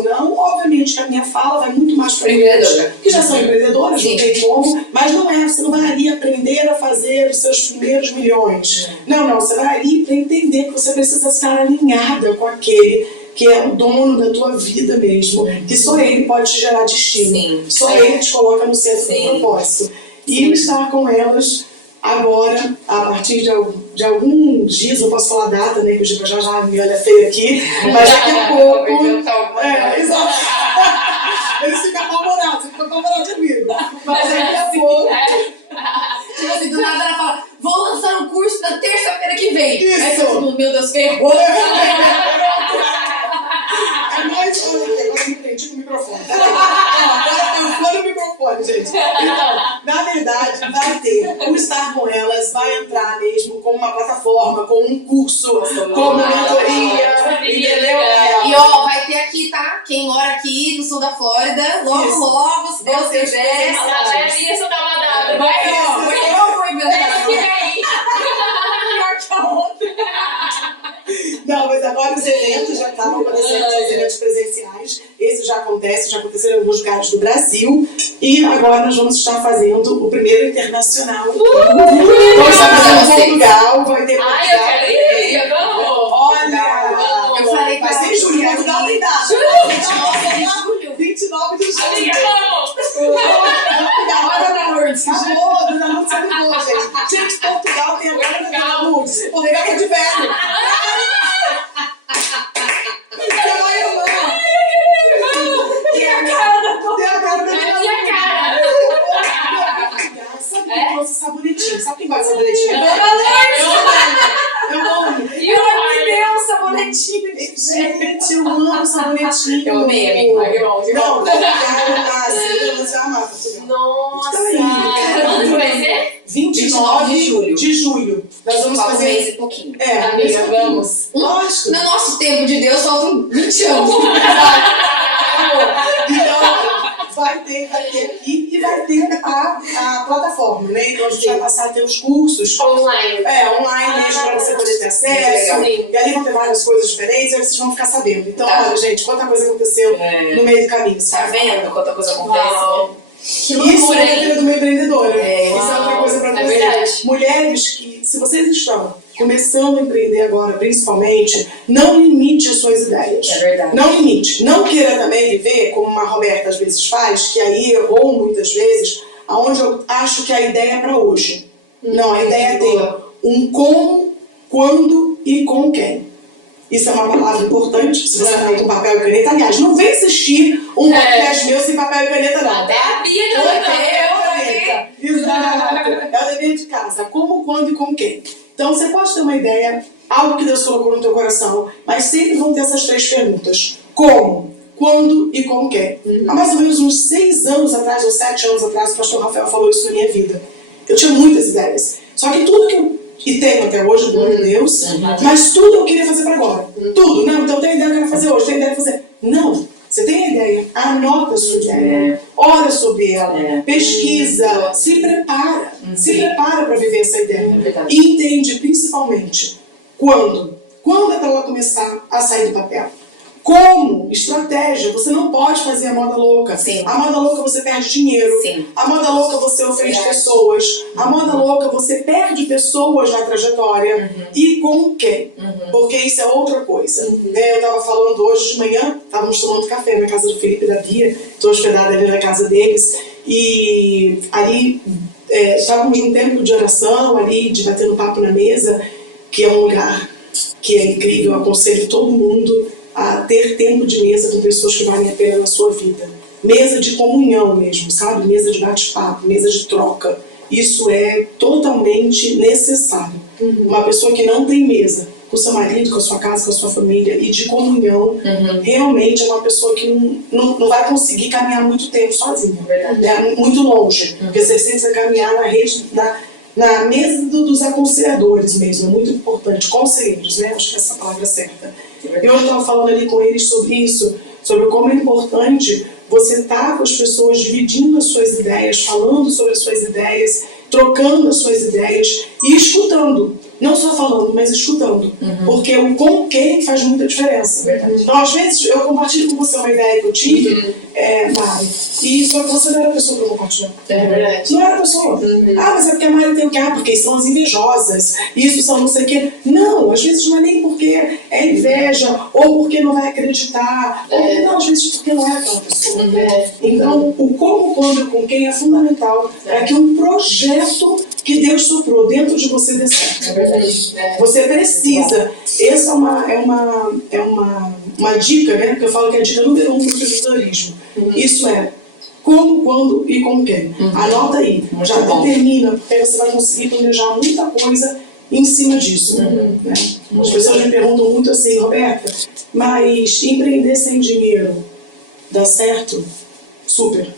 não, obviamente que a minha fala vai muito mais para mulheres que já são empreendedoras, não tem como, mas você não vai ali aprender a fazer os seus primeiros milhões. Não, você vai ali para entender que você precisa estar alinhada com aquele que é o dono da tua vida mesmo, que só ele pode te gerar destino, só ele te coloca no centro do propósito. E estar com elas agora, a partir de alguns dias, eu posso falar a data, né, que o Giba já me olha feio aqui, mas daqui a pouco... exato. Eles ficam apavorados comigo. Mas daqui a pouco... Tipo assim, do nada ela fala, vou lançar um curso na terça-feira que vem. Isso. Aí todo mundo, meu Deus, ferrou. Mais, olha aqui, agora eu me prendi com o microfone. Agora eu fui no microfone, gente. Então, na verdade, vai ter o Estar com Elas, vai entrar mesmo com uma plataforma, com um curso, com uma mentoria, entendeu? E ó, vai ter aqui, tá? Quem mora aqui no sul da Flórida, logo, se Deus quiser. Vai abrir essa tamadada. Vai, ó, porque eu vou inventar. Pior que a outra. Não, mas agora os eventos já estavam acontecendo, os eventos presenciais. Esse já aconteceram em alguns lugares do Brasil. E agora nós vamos estar fazendo o primeiro internacional. Vamos estar fazendo em Portugal, vai ter Portugal. Eu quero ir, vamos! Olha! Eu falei vai ser em julho, vou dar uma idade. 29 de julho. Amiga, vamos! Olha da Lourdes. Acabou, Dona Lourdes é muito boa, gente. Gente, Portugal tem agora da Dona Lourdes. Portugal é de velho. Sabonetinho. Sabe quem gosta de sabonetinho? Eu amo. Sabonetinho. Gente, eu amo sabonetinho. Eu amei, amiga. Não, você ama Portugal. Nossa! Quando que vai ser? 29 de julho. Nós vamos Falta fazer... um mês e pouquinho. Amiga, vamos. Lógico. No nosso tempo de Deus, faltam 20 anos. Então, vai ter aqui e vai ter a plataforma, né? Então a gente vai passar a ter os cursos Online. Online mesmo, para você poder ter acesso. E ali vão ter várias coisas diferentes e aí vocês vão ficar sabendo. Então, olha, gente, quanta coisa aconteceu no meio do caminho, Tá sabe? vendo quanta coisa acontece? Isso é a vida do meu empreendedora. Isso é outra coisa pra É você. verdade. Mulheres que, se vocês estão começando a empreender agora, principalmente, não limite as suas ideias. É verdade. Não limite. Não queira também viver como uma Roberta às vezes faz, que aí errou muitas vezes, aonde eu acho que a ideia é pra hoje. Não, a ideia é ter um como, quando e com quem. Isso é uma palavra importante, se você está com papel e caneta. Aliás, não vem assistir um podcast meu sem papel e caneta, não. Até a Bia já caneta. Exato. É o dever de casa. Como, quando e com quem. Então, você pode ter uma ideia, algo que Deus colocou no teu coração, mas sempre vão ter essas 3 perguntas. Como, quando e com quem. Há mais ou menos uns 6 anos atrás, ou 7 anos atrás, o pastor Rafael falou isso na minha vida. Eu tinha muitas ideias. Só que tudo que eu tenho até hoje, glória a Deus, mas tudo eu queria fazer para agora. Tudo. Não, então eu tenho ideia que eu quero fazer hoje, tenho ideia de fazer. Não. Você tem a ideia, anota a sua ideia, ora sobre ela, pesquisa, se prepara. Se prepara para viver essa ideia. E entende, principalmente, quando. Quando é para ela começar a sair do papel. Como? Estratégia. Você não pode fazer a moda louca. Sim. A moda louca você perde dinheiro. Sim. A moda louca você ofende pessoas. A moda louca você perde pessoas na trajetória. E com quem? Porque isso é outra coisa. Eu estava falando hoje de manhã, estávamos tomando café na casa do Felipe e da Bia. Estou hospedada ali na casa deles. E ali estávamos num tempo de oração, ali, de batendo papo na mesa, que é um lugar que é incrível. Eu aconselho todo mundo a ter tempo de mesa com pessoas que valem a pena na sua vida. Mesa de comunhão mesmo, sabe? Mesa de bate-papo, mesa de troca. Isso é totalmente necessário. Uma pessoa que não tem mesa com o seu marido, com a sua casa, com a sua família e de comunhão, realmente é uma pessoa que não vai conseguir caminhar muito tempo sozinha. Né? Muito longe. Porque você sempre vai caminhar na rede, na mesa dos aconselhadores mesmo. É muito importante. Conselheiros, né? Acho que essa palavra é certa. Eu estava falando ali com eles sobre isso, sobre como é importante você estar com as pessoas dividindo as suas ideias, falando sobre as suas ideias, trocando as suas ideias e escutando. Não só falando, mas escutando. Porque o com quem faz muita diferença. Então, às vezes, eu compartilho com você uma ideia que eu tive, Mari, e só que você não era a pessoa para compartilhar. É verdade. Não era a pessoa. Mas é porque a Mari tem o que? Porque são as invejosas. Isso são não sei o quê. Não, às vezes não é nem porque é inveja, ou porque não vai acreditar. Ou, não, às vezes porque não é aquela pessoa. Então, o como, quando e com quem é fundamental para que um projeto que Deus soprou dentro de você dê certo. É verdade. Você precisa. Essa é uma dica, né? Que eu falo que é a dica número 1 para o empreendedorismo. Isso é como, quando e com quem. Anota aí. Já determina, porque aí você vai conseguir planejar muita coisa em cima disso. Né? As pessoas me perguntam muito assim, Roberta, mas empreender sem dinheiro dá certo? Super.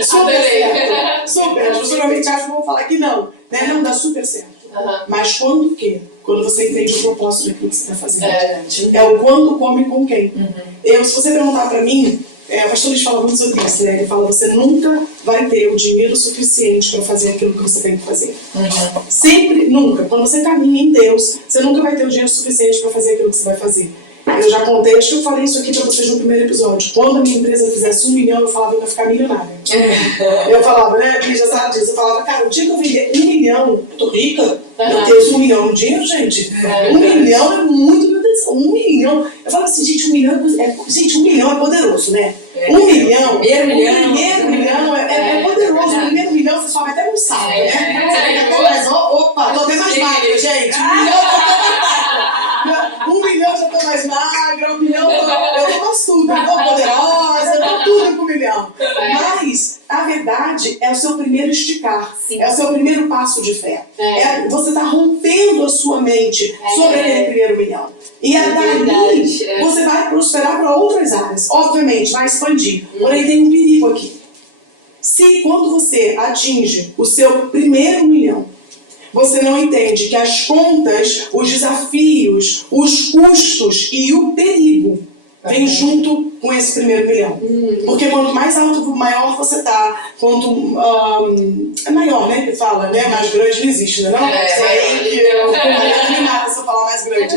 Super certo. Super. As pessoas realmente acham que vão falar que não. Né? Não, dá super certo. Mas quando o quê? Quando você entende o propósito daquilo que você está fazendo. É o quando, como e com quem. Se você perguntar para mim, o pastor Luiz fala muito sobre isso, né? Ele fala, você nunca vai ter o dinheiro suficiente para fazer aquilo que você tem que fazer. Sempre, nunca. Quando você caminha em Deus, você nunca vai ter o dinheiro suficiente para fazer aquilo que você vai fazer. Eu já contei, acho que eu falei isso aqui para vocês no primeiro episódio. Quando a minha empresa fizesse 1 milhão, eu falava que eu ia ficar milionária. Eu falava, né? A Bia já sabe disso. Eu falava, cara, o dia que eu vender 1 milhão, eu tô rica. Meu Deus, 1 milhão é um dinheiro, gente. 1 milhão é muito, meu Deus. 1 milhão. Eu falo assim, gente, 1 milhão gente, 1 milhão é poderoso, né? 1 milhão. Primeiro milhão é poderoso. O primeiro milhão você sobe até no sal, né? Você fica até mais. Opa, tô até mais magra, gente. 1 milhão eu tô mais magra. 1 milhão já tô mais magra. 1 milhão eu tô mais tudo. Eu tô poderosa, eu tô tudo com 1 milhão. Mas a verdade é o seu primeiro esticar. É o seu primeiro passo de fé. Você tá rompendo a sua mente sobre aquele primeiro milhão. E dali você vai prosperar para outras áreas. Obviamente, vai expandir. Porém, tem um perigo aqui. Se quando você atinge o seu primeiro milhão, você não entende que as contas, os desafios, os custos e o perigo vem junto com esse primeiro milhão. Porque quanto mais alto, maior você tá, quanto é maior, né, que fala, né, mais grande não existe, né, não? Sei que eu fico animada se eu falar mais grande.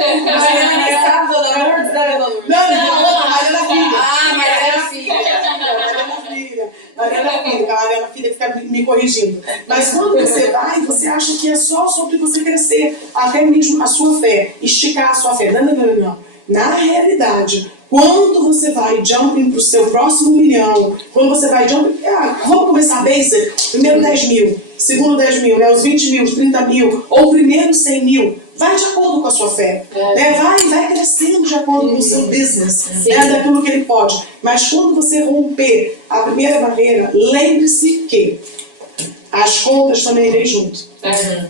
A filha fica me corrigindo. Mas quando você vai, você acha que é só sobre você crescer, até mesmo a sua fé, esticar a sua fé. Não. Na realidade, Quando você vai jumping para o seu próximo milhão, quando você vai jumping, vamos começar basic, primeiro 10 mil, segundo 10 mil, né, os 20 mil, os 30 mil, ou primeiro 100 mil, vai de acordo com a sua fé, né, vai crescendo de acordo com o seu business, né, daquilo que ele pode. Mas quando você romper a primeira barreira, lembre-se que as contas também vêm junto.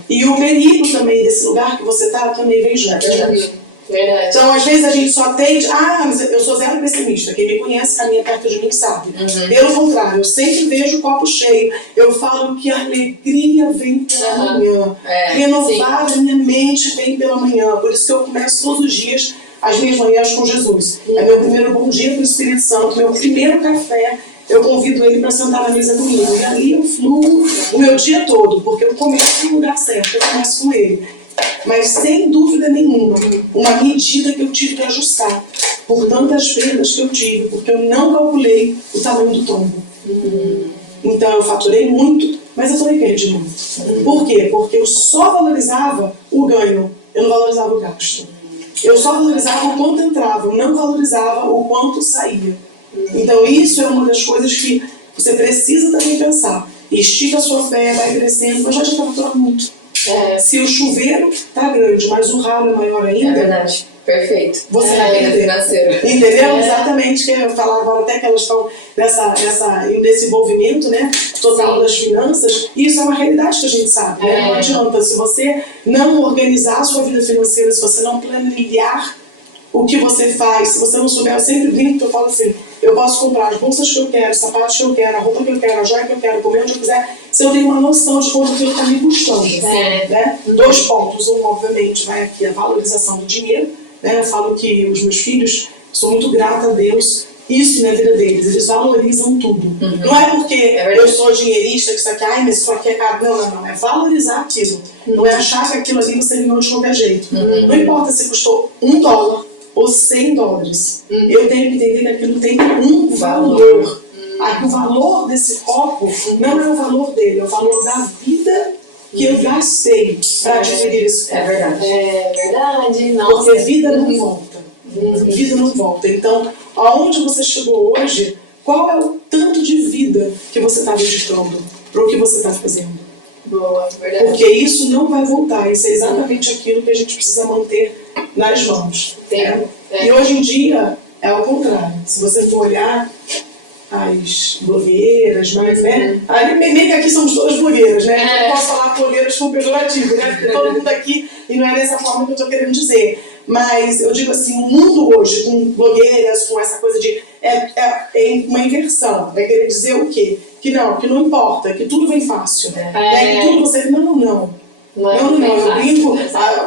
E o perigo também desse lugar que você está também vem junto. Verdade. Então, às vezes a gente só tende... mas eu sou zero pessimista. Quem me conhece, caminha perto de mim, sabe. Pelo contrário, eu sempre vejo o copo cheio. Eu falo que a alegria vem pela manhã. Renovar a minha mente vem pela manhã. Por isso que eu começo todos os dias as minhas manhãs com Jesus. É meu primeiro bom dia com o Espírito Santo, meu primeiro café. Eu convido ele para sentar na mesa comigo. E ali eu fluo o meu dia todo, porque eu começo no lugar certo, eu começo com ele. Mas sem dúvida nenhuma, uma medida que eu tive que ajustar por tantas perdas que eu tive, porque eu não calculei o tamanho do tombo. Então eu faturei muito, mas eu também perdi muito. Por quê? Porque eu só valorizava o ganho, eu não valorizava o gasto. Eu só valorizava o quanto entrava, eu não valorizava o quanto saía. Então isso é uma das coisas que você precisa também pensar. Estica a sua fé, vai crescendo, mas já te faturando muito. Se o chuveiro está grande, mas o ralo é maior ainda... É verdade. Perfeito. Você vai perder. Entendeu? Exatamente. Que eu falar agora até que elas estão em desenvolvimento, né, total das finanças. E isso é uma realidade que a gente sabe. Né? Não adianta. Se você não organizar a sua vida financeira, se você não planilhar o que você faz, se você não souber, eu sempre brinco que eu falo assim, eu posso comprar as bolsas que eu quero, os sapatos que eu quero, a roupa que eu quero, a joia que eu quero, comer onde eu quiser, se eu tenho uma noção de quanto aquilo está me custando. Né? 2 pontos. Um, obviamente, vai aqui a valorização do dinheiro. Né? Eu falo que os meus filhos, sou muito grata a Deus, isso na vida deles, eles valorizam tudo. Não é porque eu sou dinheirista que isso aqui, mas isso aqui é caro. Não, é valorizar aquilo. Não é achar que aquilo ali você ganhou de qualquer jeito. Não importa se custou $1 ou $100. Eu tenho que entender que aquilo tem um valor. O valor desse copo não é o valor dele, é o valor da vida que eu gastei para adquirir esse copo. É verdade. É verdade. Nossa. Porque vida não volta. Vida não volta. Então, aonde você chegou hoje, qual é o tanto de vida que você está dedicando para o que você está fazendo? Boa, verdade. Porque isso não vai voltar. Isso é exatamente aquilo que a gente precisa manter nas mãos. E hoje em dia é o contrário. Se você for olhar as blogueiras, mas, né? Meio que aqui somos todas blogueiras, né? Eu posso falar blogueiras com pejorativo, né? Porque todo mundo aqui, e não é dessa forma que eu estou querendo dizer. Mas eu digo assim, o mundo hoje, com blogueiras, com essa coisa de... É uma inversão. Vai querer dizer o quê? Que não importa, que tudo vem fácil. Que tudo você... Não. Eu brinco.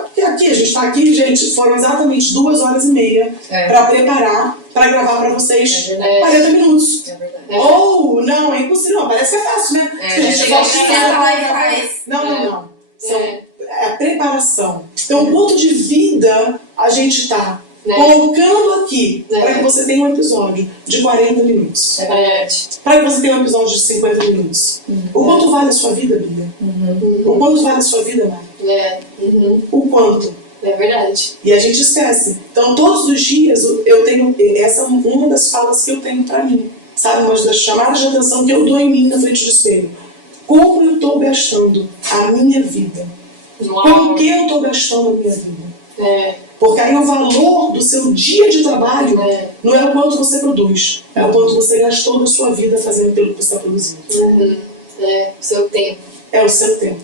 Porque aqui, a gente está aqui, gente, foram exatamente 2h30 para preparar, para gravar para vocês 40 minutos. Ou, não, é impossível, não, parece que é fácil, né? A gente senta lá e faz. Não. É a preparação. Então, o ponto de vida a gente está colocando aqui para que você tenha um episódio de 40 minutos. Para que você tenha um episódio de 50 minutos. O quanto vale a sua vida, Bíblia? O quanto vale a sua vida, Mari? O quanto? É verdade. E a gente esquece. Então, todos os dias, eu tenho... Essa é uma das falas que eu tenho para mim. Sabe? Uma das chamadas de atenção que eu dou em mim na frente do espelho. Como eu estou gastando a minha vida? Com que eu estou gastando a minha vida? Porque aí o valor do seu dia de trabalho não é o quanto você produz. É o quanto você gastou da sua vida fazendo aquilo que você está produzindo. O seu tempo. É o seu tempo.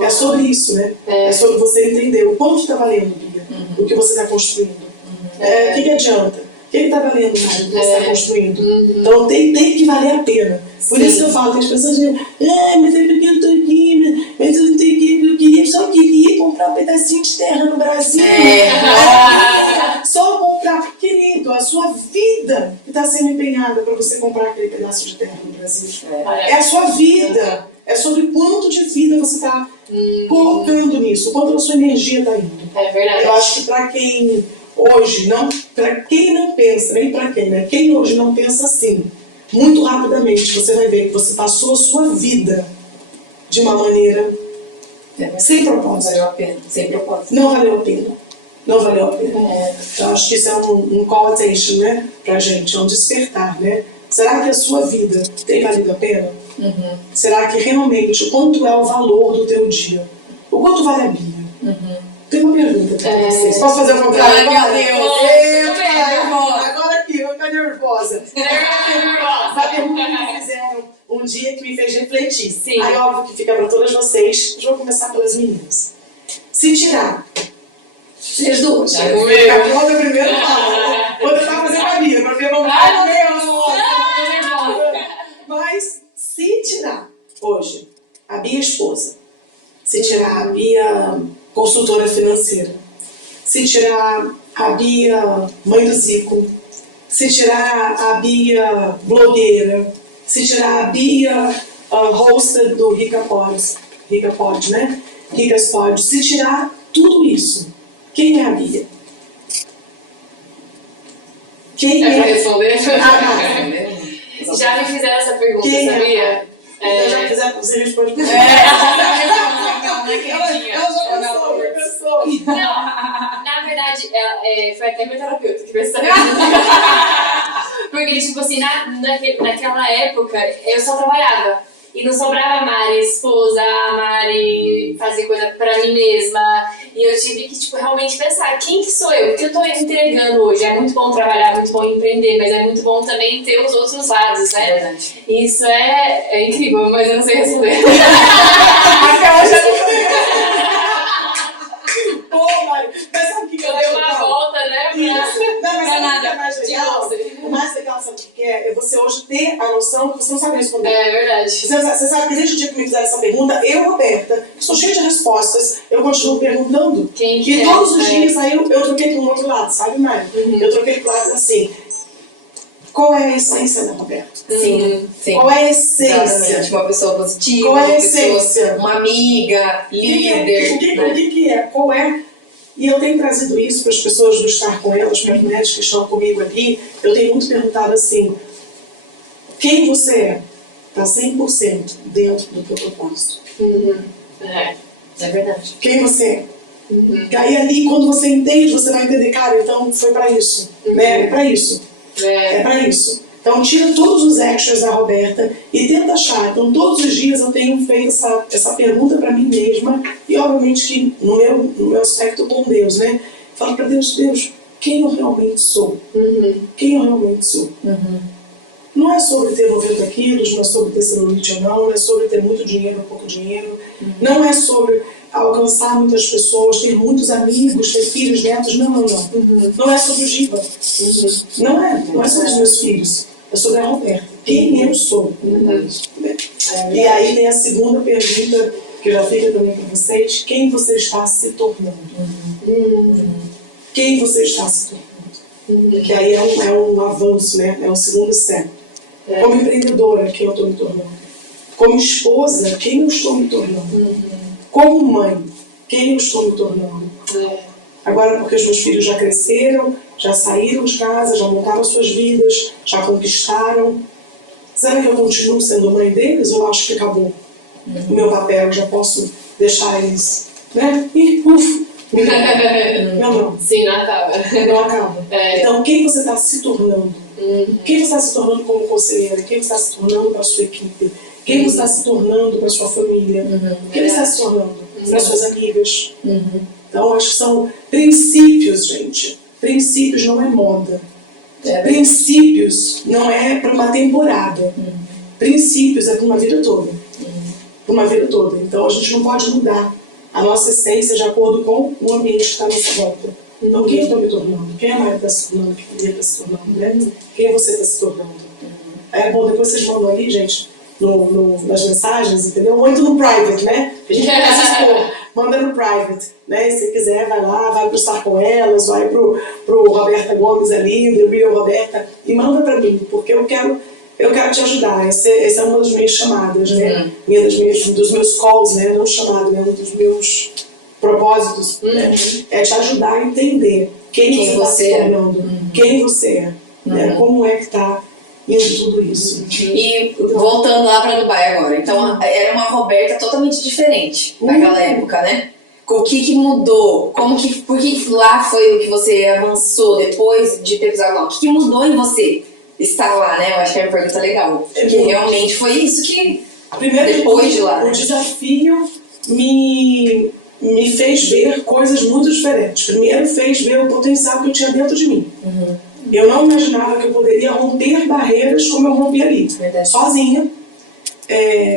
É sobre isso, né? É sobre você entender o quanto está valendo, Bia, o que você está construindo. O que adianta? O que está valendo, Mário, o que você está construindo? Então tem que valer a pena. Por isso que eu falo que as pessoas dizem, mas é porque eu estou aqui, mas eu não tenho que, eu só queria comprar um pedacinho de terra no Brasil. Só comprar, querido, a sua vida que está sendo empenhada para você comprar aquele pedaço de terra no Brasil. É a sua vida. É sobre quanto de vida você está colocando nisso, quanto da sua energia está indo. É verdade. Eu acho que para quem hoje não, para quem não pensa, nem para quem, né? Quem hoje não pensa assim, muito rapidamente você vai ver que você passou a sua vida de uma maneira sem propósito. Valeu a pena, sem propósito. Não valeu a pena. Não valeu a pena. Então, acho que isso é um call attention, né, pra gente, é um despertar, né? Será que a sua vida tem valido a pena? Será que realmente, o quanto é o valor do teu dia? O quanto vale a Bia? Tem uma pergunta pra vocês. Posso fazer o contrário? Ai, meu Deus. Agora aqui, eu tô nervosa. Uma pergunta que me fizeram um dia que me fez refletir. Sim. Aí, óbvio que fica pra todas vocês. Eu vou começar pelas meninas. Se tirar... Vocês duas. A outra primeiro fala. Outra tá fazendo a Bia, pra ver como Mas se tirar hoje a Bia esposa, se tirar a Bia consultora financeira, se tirar a Bia mãe do Zico, se tirar a Bia blogueira, se tirar a Bia hoster do Rica Pod, né? Ricas Pod, se tirar tudo isso, quem é a Bia? Quem É pra é? responder? Já me Quem fizeram essa pergunta, Quem é? sabia? Então já quiser, você responde pra é pessoa. Não, na verdade, foi até meu terapeuta que fez essa Porque, tipo assim, naquela época, eu só trabalhava. E não sobrava a Mari esposa, a Mari fazer coisa pra mim mesma. E eu tive que, tipo, realmente pensar, quem que sou eu? O que eu tô entregando hoje? É muito bom trabalhar, é muito bom empreender, mas é muito bom também ter os outros lados, né? É verdade. Isso é incrível, mas eu não sei responder. Até hoje eu não sei. Pô, Mari, mas sabe o que eu Eu acho dei uma legal? volta, né? Isso. Não, mas pra sabe o que nada. é mais legal? O mais legal, sabe o que é? É você hoje ter a noção que você não sabe responder. É verdade. Você sabe que desde o dia que me fizeram essa pergunta, eu, Roberta, estou cheia de respostas, eu continuo perguntando. Quem E que é? todos os dias aí eu troquei para um outro lado, sabe, Mari? Eu troquei para o lado assim. Qual é a essência da Roberta? Sim. Qual é a essência? Exatamente. Uma pessoa positiva, Qual é a uma pessoa, essência? uma amiga, líder. O que é? Qual é? E eu tenho trazido isso para as pessoas do estar com elas, para as mulheres que estão comigo ali. Eu tenho muito perguntado assim: quem você é? Está 100% dentro do teu propósito. É verdade. Quem você é? E aí ali, quando você entende, você vai entender, cara, então foi para isso. Né? É para isso. É para isso. Então tira todos os extras da Roberta e tenta achar. Então todos os dias eu tenho feito essa pergunta para mim mesma e obviamente que no meu aspecto com Deus, né? Falo para Deus, quem eu realmente sou? Quem eu realmente sou? Não é sobre ter 90 quilos, não é sobre ter celulite ou não é sobre ter muito dinheiro ou pouco dinheiro, não é sobre alcançar muitas pessoas, ter muitos amigos, ter filhos, netos, não. Não é sobre o Giba. Não é sobre os meus filhos. É sobre a Roberta. Quem eu sou. E aí tem a segunda pergunta, que já fica também para vocês. Quem você está se tornando? Quem você está se tornando? Que aí é um avanço, né? É um segundo step. Como empreendedora, quem eu estou me tornando? Como esposa, quem eu estou me tornando? Como mãe, quem eu estou me tornando? Agora, porque os meus filhos já cresceram, já saíram de casa, já montaram as suas vidas, já conquistaram. Será que eu continuo sendo mãe deles ou eu acho que acabou o meu papel? Já posso deixar eles, né? E não. Sim, não acaba. Não acaba. Então, quem você está se tornando? Quem você está se tornando como conselheira? Quem você está se tornando para a sua equipe? Quem você está se tornando para a sua família? Quem você está se tornando para as suas amigas? Então, acho que são princípios, gente. Princípios não é moda. Princípios não é para uma temporada. Princípios é para uma vida toda. Para uma vida toda. Então, a gente não pode mudar a nossa essência de acordo com o ambiente que está à nossa volta. Então, quem eu estou me tornando? Quem a Maria está se tornando? Quem a Maria está se tornando? Né? Quem você está se tornando? É bom, depois vocês mandam ali, gente, nas mensagens, entendeu? Muito no private, né? A gente vai se expor. Manda no private, né? Se quiser, vai lá, vai pro Estar Com Elas, vai pro Roberta Gomes ali, The Real Roberta, e manda pra mim, porque eu quero te ajudar. Essa é uma das minhas chamadas, né? Dos meus calls, né? Não chamado, né? Um dos meus propósitos, né? É te ajudar a entender quem você está se tornando, quem você é, né? Como é que tá indo tudo isso. E voltando lá para Dubai agora, então era uma Roberta totalmente diferente naquela época, né? O que mudou? Por que lá foi o que você avançou depois de ter pisado lá? O que mudou em você estar lá, né? Eu acho que é uma pergunta legal. Porque realmente foi isso que... Primeiro, depois de lá, o desafio me fez ver coisas muito diferentes. Primeiro, fez ver o potencial que eu tinha dentro de mim. Eu não imaginava que eu poderia romper barreiras como eu rompi ali. Sozinha.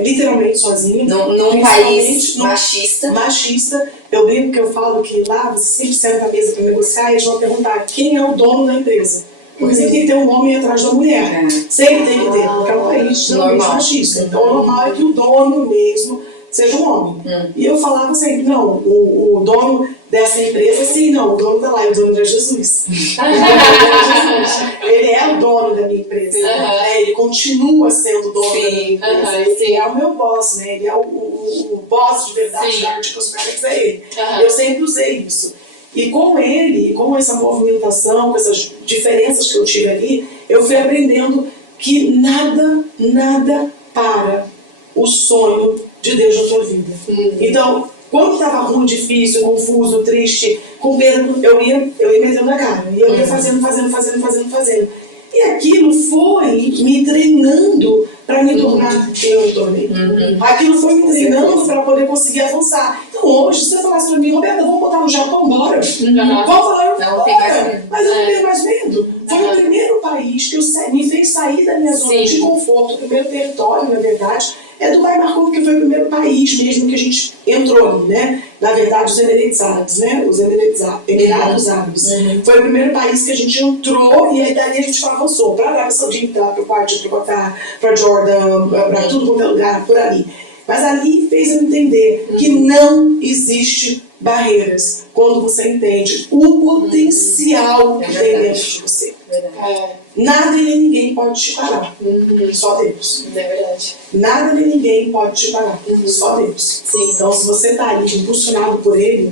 Literalmente sozinha. Num país machista. Machista. Eu brinco que eu falo que lá você sempre senta à mesa para negociar e eles vão perguntar quem é o dono da empresa. Porque sempre tem que ter um homem atrás da mulher. Sempre tem que ter, porque é um país extremamente machista. Então o normal é que o dono mesmo seja um homem. E eu falava sempre, não, o dono dessa empresa, sim, não, o dono tá lá, o dono é Jesus. Ele é o dono da minha empresa. Ele continua sendo o dono da minha empresa. Ele é o meu boss, né? Ele é o boss de verdade, da Arte Cosmetics é ele. Eu sempre usei isso. E com ele, com essa movimentação, com essas diferenças que eu tive ali, eu fui aprendendo que nada para o sonho de Deus na tua vida. Então, quando estava ruim, difícil, confuso, triste, com medo, eu ia metendo a cara. E eu ia fazendo. E aquilo foi me treinando para me tornar quem eu me tornei. Aquilo foi me treinando para poder conseguir avançar. Então hoje, se você falasse para mim, Roberta, vamos botar no Japão, bora. Vamos falar, bora. Mas eu não tenho mais medo. Foi o primeiro país que me fez sair da minha zona de conforto, o primeiro território, na verdade. Dubai marcou porque foi o primeiro país mesmo que a gente entrou ali, né? Na verdade, os Emirados Árabes, né? Os Emirados Árabes. Foi o primeiro país que a gente entrou e aí dali a gente avançou para a Arábia Saudita, para o Kuwait, para Jordão, para tudo quanto é lugar por ali. Mas ali fez eu entender que não existe barreiras quando você entende o potencial que tem dentro de você. Nada nem ninguém pode te parar. Só Deus. É verdade. Nada nem ninguém pode te parar. Só Deus. Então, se você está ali impulsionado por Ele,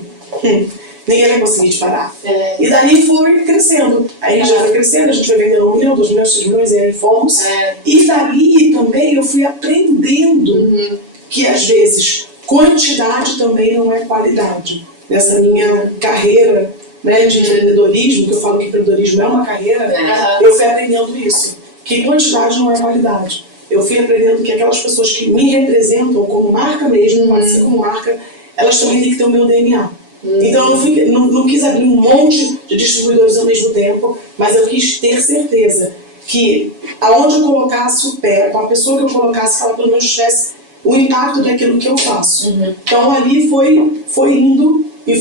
ninguém vai conseguir te parar. E dali foi crescendo. Aí já foi crescendo, a gente foi vendendo 1 milhão, 2 milhões, 3 milhões, e aí fomos. E dali também eu fui aprendendo que às vezes quantidade também não é qualidade. Nessa minha carreira, né, de empreendedorismo, que eu falo que empreendedorismo é uma carreira, eu fui aprendendo isso, que quantidade não é qualidade. Eu fui aprendendo que aquelas pessoas que me representam como marca mesmo, pode ser como marca, elas também têm que ter o meu DNA. Então eu não quis abrir um monte de distribuidores ao mesmo tempo, mas eu quis ter certeza que aonde eu colocasse o pé, com a pessoa que eu colocasse, que ela pelo menos tivesse o impacto daquilo que eu faço. Então ali foi indo. E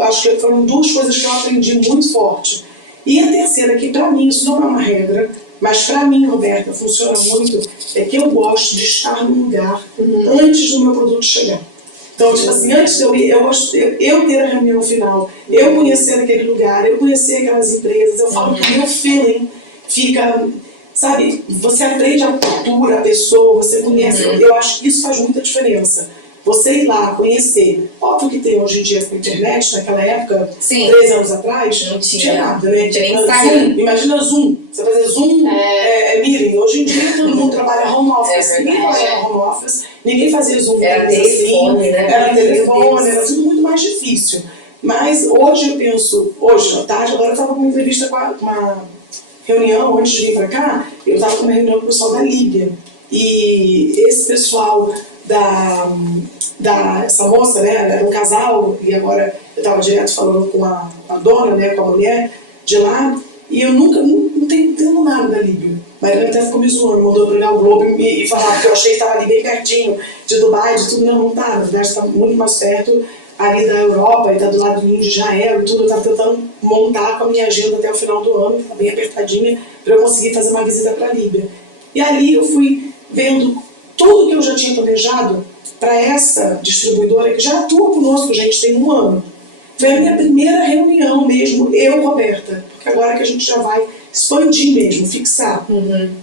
acho que foram 2 coisas que eu aprendi muito forte. E a terceira, que pra mim isso não é uma regra, mas pra mim, Roberta, funciona muito, é que eu gosto de estar no lugar antes do meu produto chegar. Então, tipo assim, antes de eu ir, eu gosto eu ter a reunião final, eu conhecer aquele lugar, eu conhecer aquelas empresas, eu falo que o meu feeling fica, sabe, você aprende a cultura, a pessoa, você conhece, eu acho que isso faz muita diferença. Você ir lá, conhecer. Óbvio que tem hoje em dia com a internet, naquela época, 3 anos atrás, não tinha nada, né? Zoom, imagina Zoom. Você fazer Zoom, meeting. Hoje em dia todo mundo trabalha home office. Ninguém trabalha home office, ninguém fazia Zoom. Era telefone, né? Era telefone, era tudo muito mais difícil. Mas hoje eu penso, hoje à tarde, agora eu estava com uma entrevista com uma reunião, antes de vir para cá, eu estava com uma reunião com o pessoal da Líbia. E esse pessoal essa moça, né, era um casal, e agora eu estava direto falando com a dona, né, com a mulher de lá, e eu não tenho nada da Líbia. Mas ele até ficou me zoando, mandou pegar o Globo e falar, porque eu achei que estava ali bem pertinho de Dubai, de tudo, não tá, na verdade está muito mais perto ali da Europa, e está do lado de Israel e tudo. Eu estava tentando montar com a minha agenda até o final do ano, que está bem apertadinha, para eu conseguir fazer uma visita para a Líbia. E ali eu fui vendo tudo que eu já tinha planejado para essa distribuidora que já atua conosco, gente, tem 1 ano. Foi a minha primeira reunião mesmo, eu, Roberta, porque agora que a gente já vai expandir mesmo, fixar.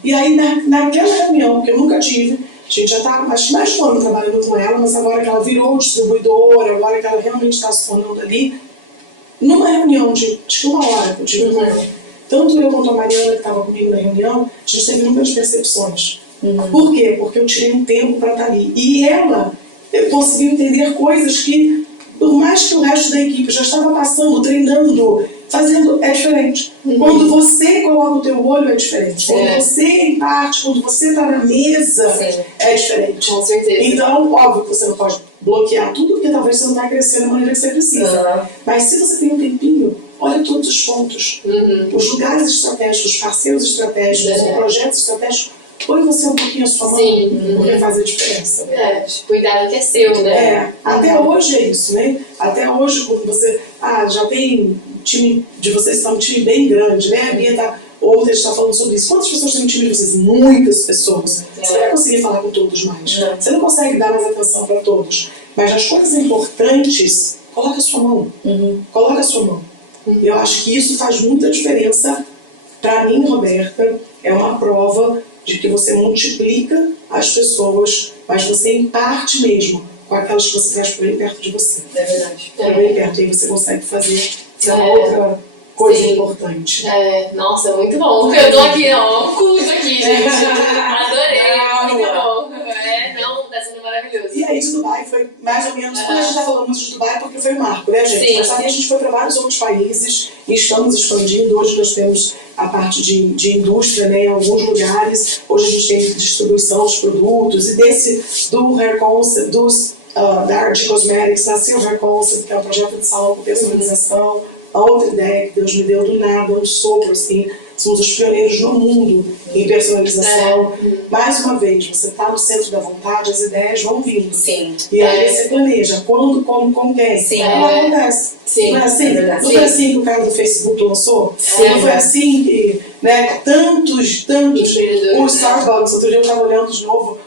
E aí naquela reunião, que eu nunca tive, a gente já está mais de 1 ano trabalhando com ela, mas agora que ela virou distribuidora, agora que ela realmente está se tornando ali, numa reunião de acho que 1 hora que eu tive com ela, tanto eu quanto a Mariana que estava comigo na reunião, a gente teve inúmeras percepções. Por quê? Porque eu tirei um tempo para estar ali. E ela conseguiu entender coisas que por mais que o resto da equipe já estava passando, treinando, fazendo, é diferente. Quando você coloca o teu olho, é diferente. Quando você é em parte, quando você está na mesa, é diferente. Com certeza. Então, óbvio que você não pode bloquear tudo, porque talvez você não vai crescer da maneira que você precisa. Mas se você tem um tempinho, olha todos os pontos. Os lugares estratégicos, os parceiros estratégicos, os projetos estratégicos. Põe você um pouquinho a sua mão, porque faz a diferença. Cuidado que é seu, né? Até hoje é isso, né? Até hoje, quando você já tem time de vocês, está um time bem grande, né? A Bia tá, ontem está falando sobre isso. Quantas pessoas tem no time de vocês? Muitas pessoas. Você não vai conseguir falar com todos mais. Você não consegue dar mais atenção para todos. Mas as coisas importantes, coloca a sua mão. Coloca a sua mão. Eu acho que isso faz muita diferença. Para mim, Roberta, é uma prova de que você multiplica as pessoas, mas você em parte mesmo com aquelas que você traz por bem perto de você. É verdade. Por bem perto, aí você consegue fazer uma outra coisa importante. Nossa, muito bom. Eu tô aqui, um culto aqui, gente. Adorei, muito bom. Não, tá sendo maravilhoso. E aí de Dubai foi mais ou menos, quando a gente tá falando muito de Dubai, porque foi o marco, né, gente? Sim. Mas também a gente foi para vários outros países e estamos expandindo. Hoje nós temos a parte de indústria, né, em alguns lugares. Hoje a gente tem distribuição dos produtos e do Hair Concept, da Art Cosmetics, nasceu o Hair Concept, que é um projeto de salão com personalização. A outra ideia que Deus me deu do nada, um sopro, assim, somos os pioneiros no mundo em personalização. Mais uma vez, você está no centro da vontade, as ideias vão vindo. Sim. E aí você planeja quando, como, com quem. Sim. Não acontece. Sim. Não é assim? Não foi assim que o cara do Facebook lançou? Sim. Não foi assim que, né, tantos, o Starbucks, outro dia eu estava olhando de novo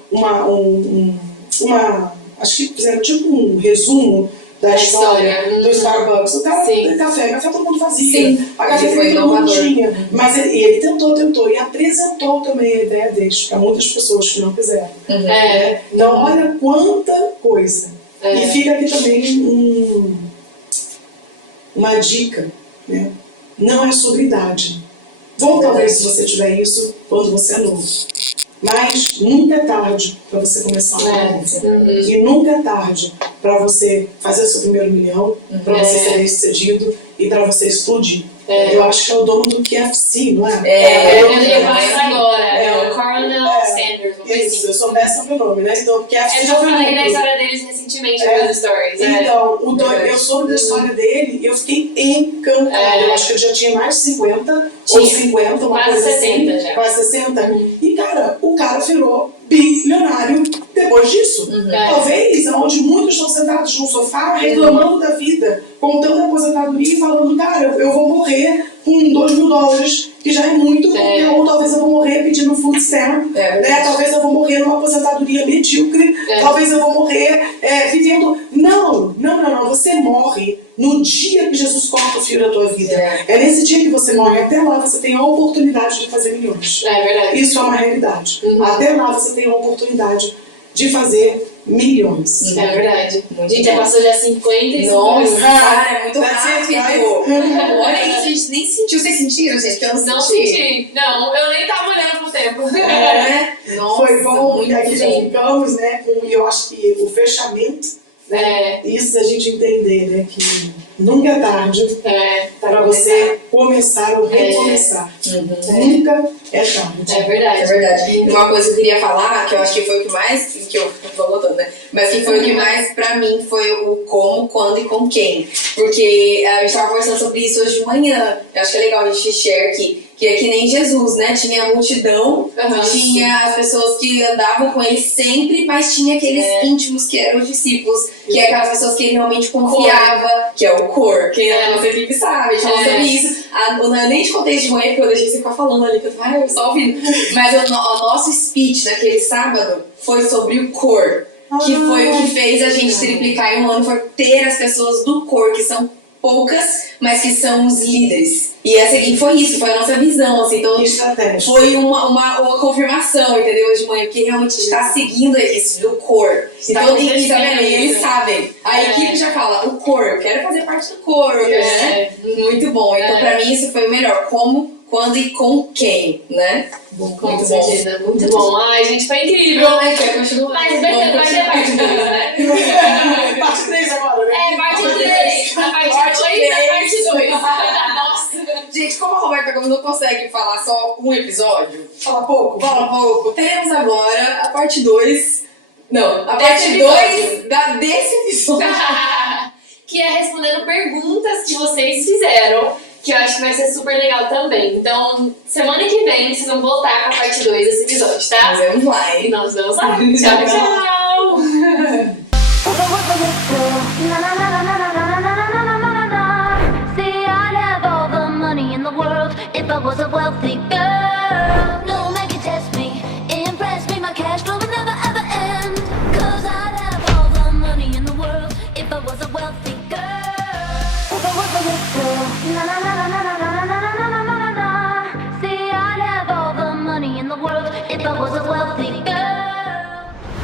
acho que fizeram tipo um resumo da história do Starbucks. O cara tem café todo mundo fazia. A cafeteria todo mundo tinha. Mas ele tentou e apresentou também a ideia deles para muitas pessoas que não quiseram. Então, olha quanta coisa. E fica aqui também uma dica, né? Não é sobre idade. Bom, talvez se você tiver isso quando você é novo. Mas nunca é tarde para você começar uma coisa. E nunca é tarde para você fazer o seu primeiro milhão, para você ser bem-sucedido e para você explodir. Eu acho que é o dono do KFC, não é? Eu lembrei mais agora. É o Coronel Sanders. Isso, eu sou dessa meu nome, né? Então, KFC já Eu foi falei da muito. história deles recentemente nos stories. Então, eu soube da história dele e eu fiquei encantada. Eu acho que ele já tinha mais de 50 ou 50, uma quase coisa 60 assim. já. Quase 60. E, cara, o cara virou bilionário depois disso. Talvez onde muitos estão sentados no sofá reclamando da vida, contando a aposentadoria e falando, cara, eu vou morrer com $2.000, que já é muito, ou talvez eu vou morrer pedindo food stamp, né? Talvez eu vou morrer numa aposentadoria medíocre, talvez eu vou morrer vivendo... Não, você morre no dia que Jesus corta o fio da tua vida. É nesse dia que você morre. Até lá você tem a oportunidade de fazer milhões. É verdade. Isso é uma realidade. Até lá você tem a oportunidade de fazer milhões. É verdade. Muito A gente já bom. passou já 55 Nossa, minutos. cara, é muito That's it, rápido. Olha isso, a gente nem sentiu. Vocês sentiram, gente? Que eu Não senti. Não, eu nem tava olhando pro tempo. Nossa, Foi bom, muito e aqui já bom. ficamos, né? Eu acho que o fechamento, né? Isso a gente entender, né? Que nunca é tarde para você começar ou recomeçar. Nunca é tarde. É verdade. É verdade. E uma coisa que eu queria falar, que eu acho que foi o que mais, que eu tô botando, né? Mas que foi o que mais, pra mim, foi o como, quando e com quem. Porque a gente tava conversando sobre isso hoje de manhã. Eu acho que é legal a gente share aqui. Que é que nem Jesus, né? Tinha a multidão, tinha as pessoas que andavam com ele sempre, mas tinha aqueles íntimos que eram os discípulos, que é aquelas pessoas que ele realmente confiava, que é o core. Quem é a nossa equipe sabe, a gente falou sobre isso. Eu nem te contei de manhã, porque eu deixei você ficar falando ali, que eu tava só ouvindo. Mas o nosso speech naquele sábado foi sobre o core, que foi o que fez a gente triplicar em um ano, foi ter as pessoas do core, que são poucas, mas que são os líderes. E foi isso, foi a nossa visão, assim, então foi uma confirmação, entendeu, de manhã, porque realmente a gente está seguindo isso, do core. Então, e eles sabem, a equipe já fala, o core, eu quero fazer parte do core, né? Muito bom, então pra mim isso foi o melhor, como, quando e com quem, né? Com certeza, muito bom. Ai, gente, foi incrível. Ai, quer continuar? Mas vai ter parte 2, né? Parte 3 agora, né? Parte como não consegue falar só um episódio, Fala pouco. fala pouco, teremos agora a parte 2. Não, a parte Desse 2 desse episódio. Que é respondendo perguntas que vocês fizeram, que eu acho que vai ser super legal também. Então, semana que vem, vocês vão voltar com a parte 2 desse episódio, tá? Nos vemos lá, hein? Nós vemos lá. Tchau, tchau!